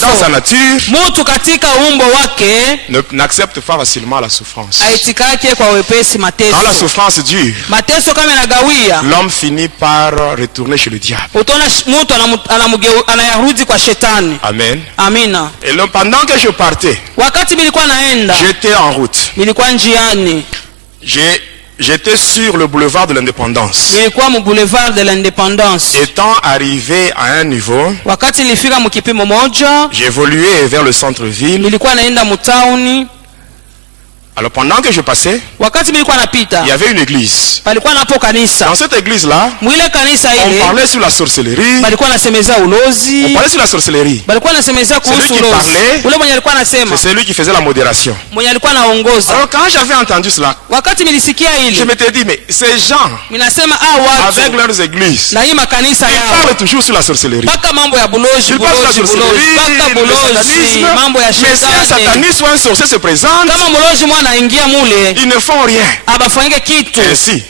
dans sa nature, n'accepte pas facilement la souffrance. Quand la souffrance dure, l'homme finit par retourner chez le diable. Amen. Et pendant que je partais, j'étais en route. J'étais sur le boulevard de l'Indépendance. Étant arrivé à un niveau, j'évoluais vers le centre-ville. Alors pendant que je passais, il y avait une église. Dans cette église-là, on parlait sur la sorcellerie. On parlait sur la sorcellerie. Celui qui parlait, c'est celui qui faisait la modération. Alors quand j'avais entendu cela, je m'étais dit, mais ces gens, avec leurs églises, ils parlent toujours sur la sorcellerie. Ils parlent sur la sorcellerie, le satanisme. Mais si un sataniste ou un sorcier se présente, ils ne font rien. Ainsi,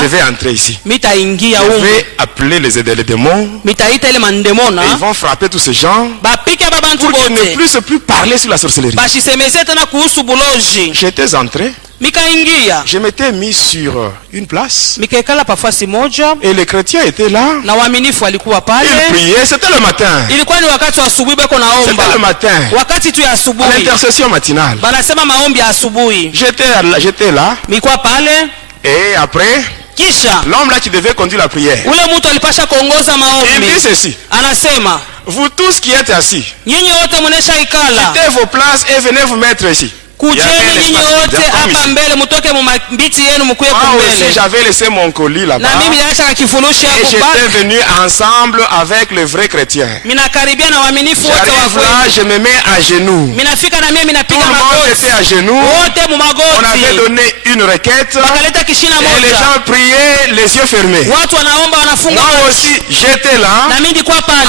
je vais entrer ici. Je vais appeler les démons. Et ils vont frapper tous ces gens pour qu'ils ne puissent plus parler sur la sorcellerie. J'étais entré. Je m'étais mis sur une place. Et les chrétiens étaient là. Ils priaient. C'était le matin. C'était le matin. À l'intercession matinale. J'étais là. Et après, l'homme là qui devait conduire la prière, il dit ceci: vous tous qui êtes assis, quittez vos places et venez vous mettre ici. J'avais laissé mon colis là-bas et j'étais venu ensemble avec les vrais chrétiens. J'arrive là, je me mets à genoux. Tout le monde était à genoux. On avait donné une requête et les gens priaient les yeux fermés. Moi aussi j'étais là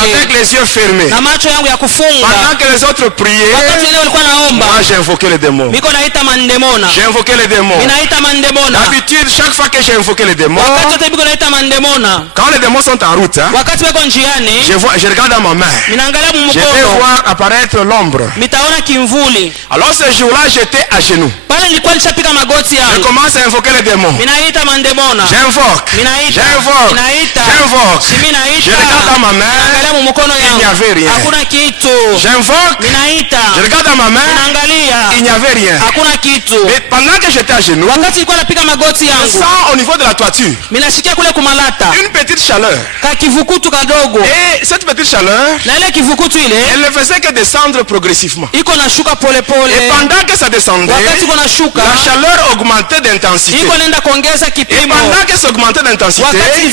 avec les yeux fermés. Pendant que les autres priaient, moi j'ai invoqué les démons. J'ai invoqué les démons. D'habitude, chaque fois que j'ai invoqué les démons, quand les démons sont en route, je regarde dans ma main. Je vais voir apparaître l'ombre. Alors ce jour-là, j'étais à genoux. Je commence à invoquer les démons. J'invoque. Je regarde dans ma main. Il n'y avait rien. J'invoque. Je regarde dans ma main. Il n'y avait rien. Mais pendant que j'étais à genoux, je sens au niveau de la toiture une petite chaleur. Et cette petite chaleur, elle ne faisait que descendre progressivement. Et pendant que ça descendait, la chaleur augmentait d'intensité. Et pendant que ça augmentait d'intensité, ce n'était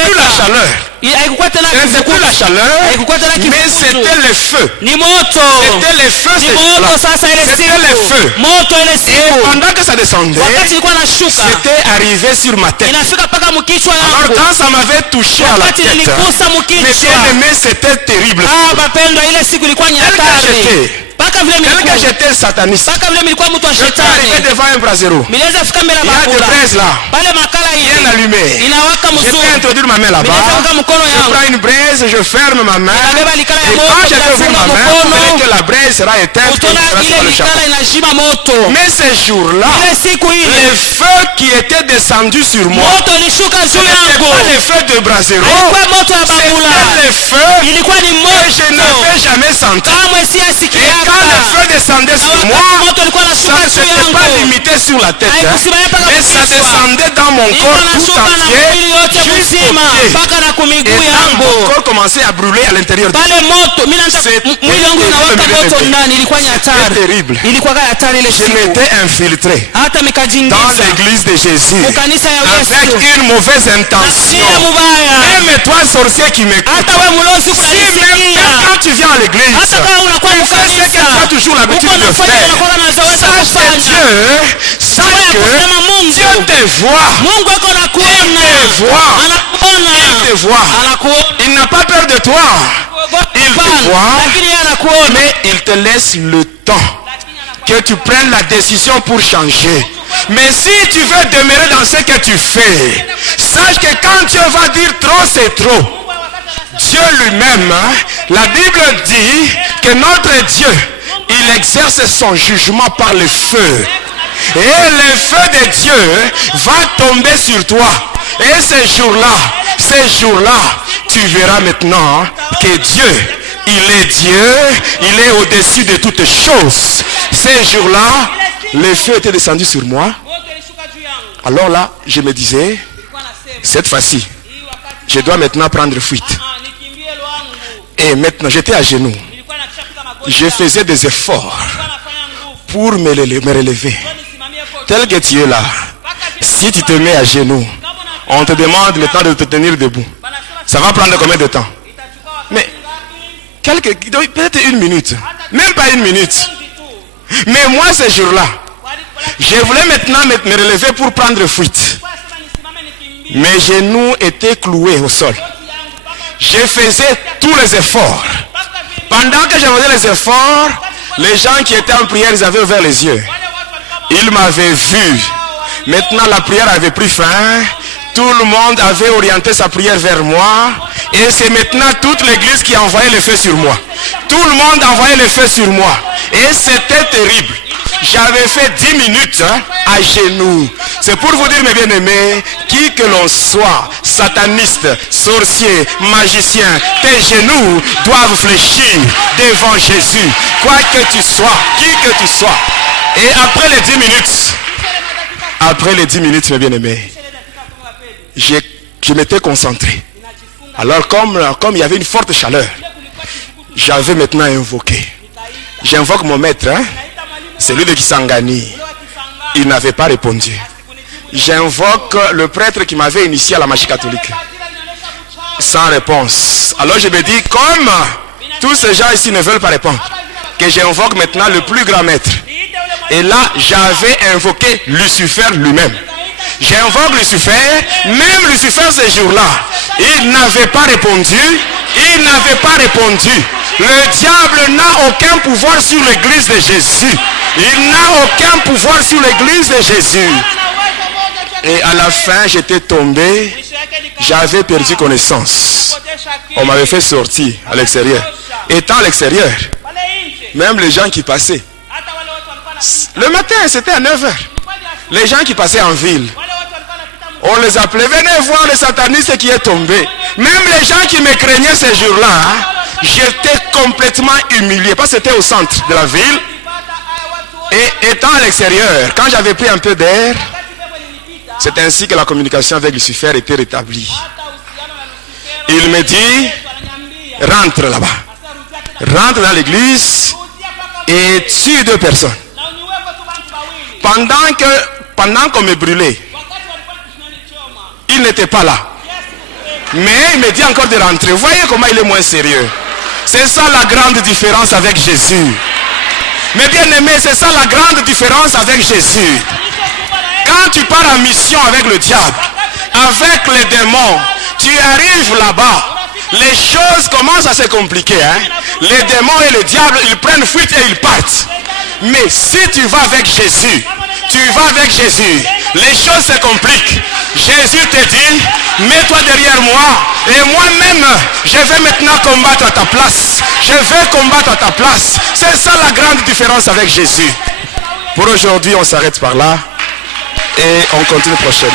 plus la chaleur. Ce n'était plus la chaleur, mais c'était le feu. C'était le feu. C'était le feu. Et pendant que ça descendait, c'était arrivé sur ma tête. Alors quand ça m'avait touché à la tête, mais bien aimé, c'était terrible. Tel que j'étais sataniste, je suis arrivé devant un brasero. Il y a des braises là, bien allumées. Je vais introduire ma main là-bas. Je prends une braise, je ferme ma main. Et quand je vais ouvrir ma main, vous verrez que la braise sera éteinte et sera sur le chapeau. Mais ce jour-là, le feu qui était descendu sur moi, ce n'était pas le feu de brasero, c'était le feu que je n'avais jamais senti. Et quand le feu descendait sur moi, ça ne s'était pas limité sur la tête, mais ça descendait dans mon corps tout entier jusqu'au pied. Et là, mon corps commençait à brûler à l'intérieur de moi. C'était terrible. Je m'étais infiltré dans l'église de Jésus avec une mauvaise intention. Même toi, sorcier qui m'écoute, si même quand tu viens à l'église, tu fais ce que tu as toujours l'habitude de faire, sache que Dieu te voit. Il te voit. Il n'a pas peur de toi. Il te voit, mais il te laisse le temps que tu prennes la décision pour changer. Mais si tu veux demeurer dans ce que tu fais, sache que quand Dieu va dire trop, c'est trop. Dieu lui-même, la Bible dit que notre Dieu, il exerce son jugement par le feu. Et le feu de Dieu va tomber sur toi. Et ce jour-là, tu verras maintenant que Dieu, il est Dieu, il est au-dessus de toutes choses. Ce jour-là, le feu était descendu sur moi. Alors là, je me disais, cette fois-ci, je dois maintenant prendre fuite. Et maintenant, j'étais à genoux. Je faisais des efforts pour me relever. Tel que tu es là, si tu te mets à genoux, on te demande maintenant de te tenir debout. Ça va prendre combien de temps? Mais, peut-être une minute. Même pas une minute. Mais moi, ce jour-là, je voulais maintenant me relever pour prendre fuite. Mes genoux étaient cloués au sol. Je faisais tous les efforts. Pendant que je faisais les efforts, les gens qui étaient en prière, ils avaient ouvert les yeux. Ils m'avaient vu. Maintenant, la prière avait pris fin. Tout le monde avait orienté sa prière vers moi. Et c'est maintenant toute l'église qui envoyait le feu sur moi. Tout le monde envoyait le feu sur moi. Et c'était terrible. J'avais fait 10 minutes à genoux. C'est pour vous dire, mes bien-aimés, qui que l'on soit, sataniste, sorcier, magicien, tes genoux doivent fléchir devant Jésus. Quoi que tu sois, qui que tu sois. Et après les 10 minutes, mes bien-aimés, je m'étais concentré. Alors comme il y avait une forte chaleur, j'avais maintenant invoqué. J'invoque mon maître, celui de Kisangani. Il n'avait pas répondu. J'invoque le prêtre qui m'avait initié à la magie catholique. Sans réponse. Alors je me dis, comme tous ces gens ici ne veulent pas répondre, que j'invoque maintenant le plus grand maître. Et là, j'avais invoqué Lucifer lui-même. J'invoque Lucifer, même Lucifer ce jour-là, il n'avait pas répondu. Il n'avait pas répondu. Le diable n'a aucun pouvoir sur l'église de Jésus. Il n'a aucun pouvoir sur l'église de Jésus. Et à la fin, j'étais tombé. J'avais perdu connaissance. On m'avait fait sortir à l'extérieur. Étant à l'extérieur, même les gens qui passaient. Le matin, c'était à 9h. Les gens qui passaient en ville, on les appelait, venez voir le sataniste qui est tombé. Même les gens qui me craignaient ces jours-là, j'étais complètement humilié. Parce que c'était au centre de la ville. Et étant à l'extérieur, quand j'avais pris un peu d'air, c'est ainsi que la communication avec Lucifer était rétablie. Il me dit, rentre là-bas. Rentre dans l'église et tue 2 personnes. Pendant qu'on me brûlait, il n'était pas là. Mais il me dit encore de rentrer. Vous voyez comment il est moins sérieux. C'est ça la grande différence avec Jésus. Mais bien aimé, c'est ça la grande différence avec Jésus. Quand tu pars en mission avec le diable, avec les démons, tu arrives là-bas, les choses commencent à se compliquer. Les démons et le diable, ils prennent fuite et ils partent. Mais si tu vas avec Jésus, les choses se compliquent. Jésus te dit, mets-toi derrière moi et moi-même, je vais maintenant combattre à ta place. Je vais combattre à ta place. C'est ça la grande différence avec Jésus. Pour aujourd'hui, on s'arrête par là et on continue prochainement.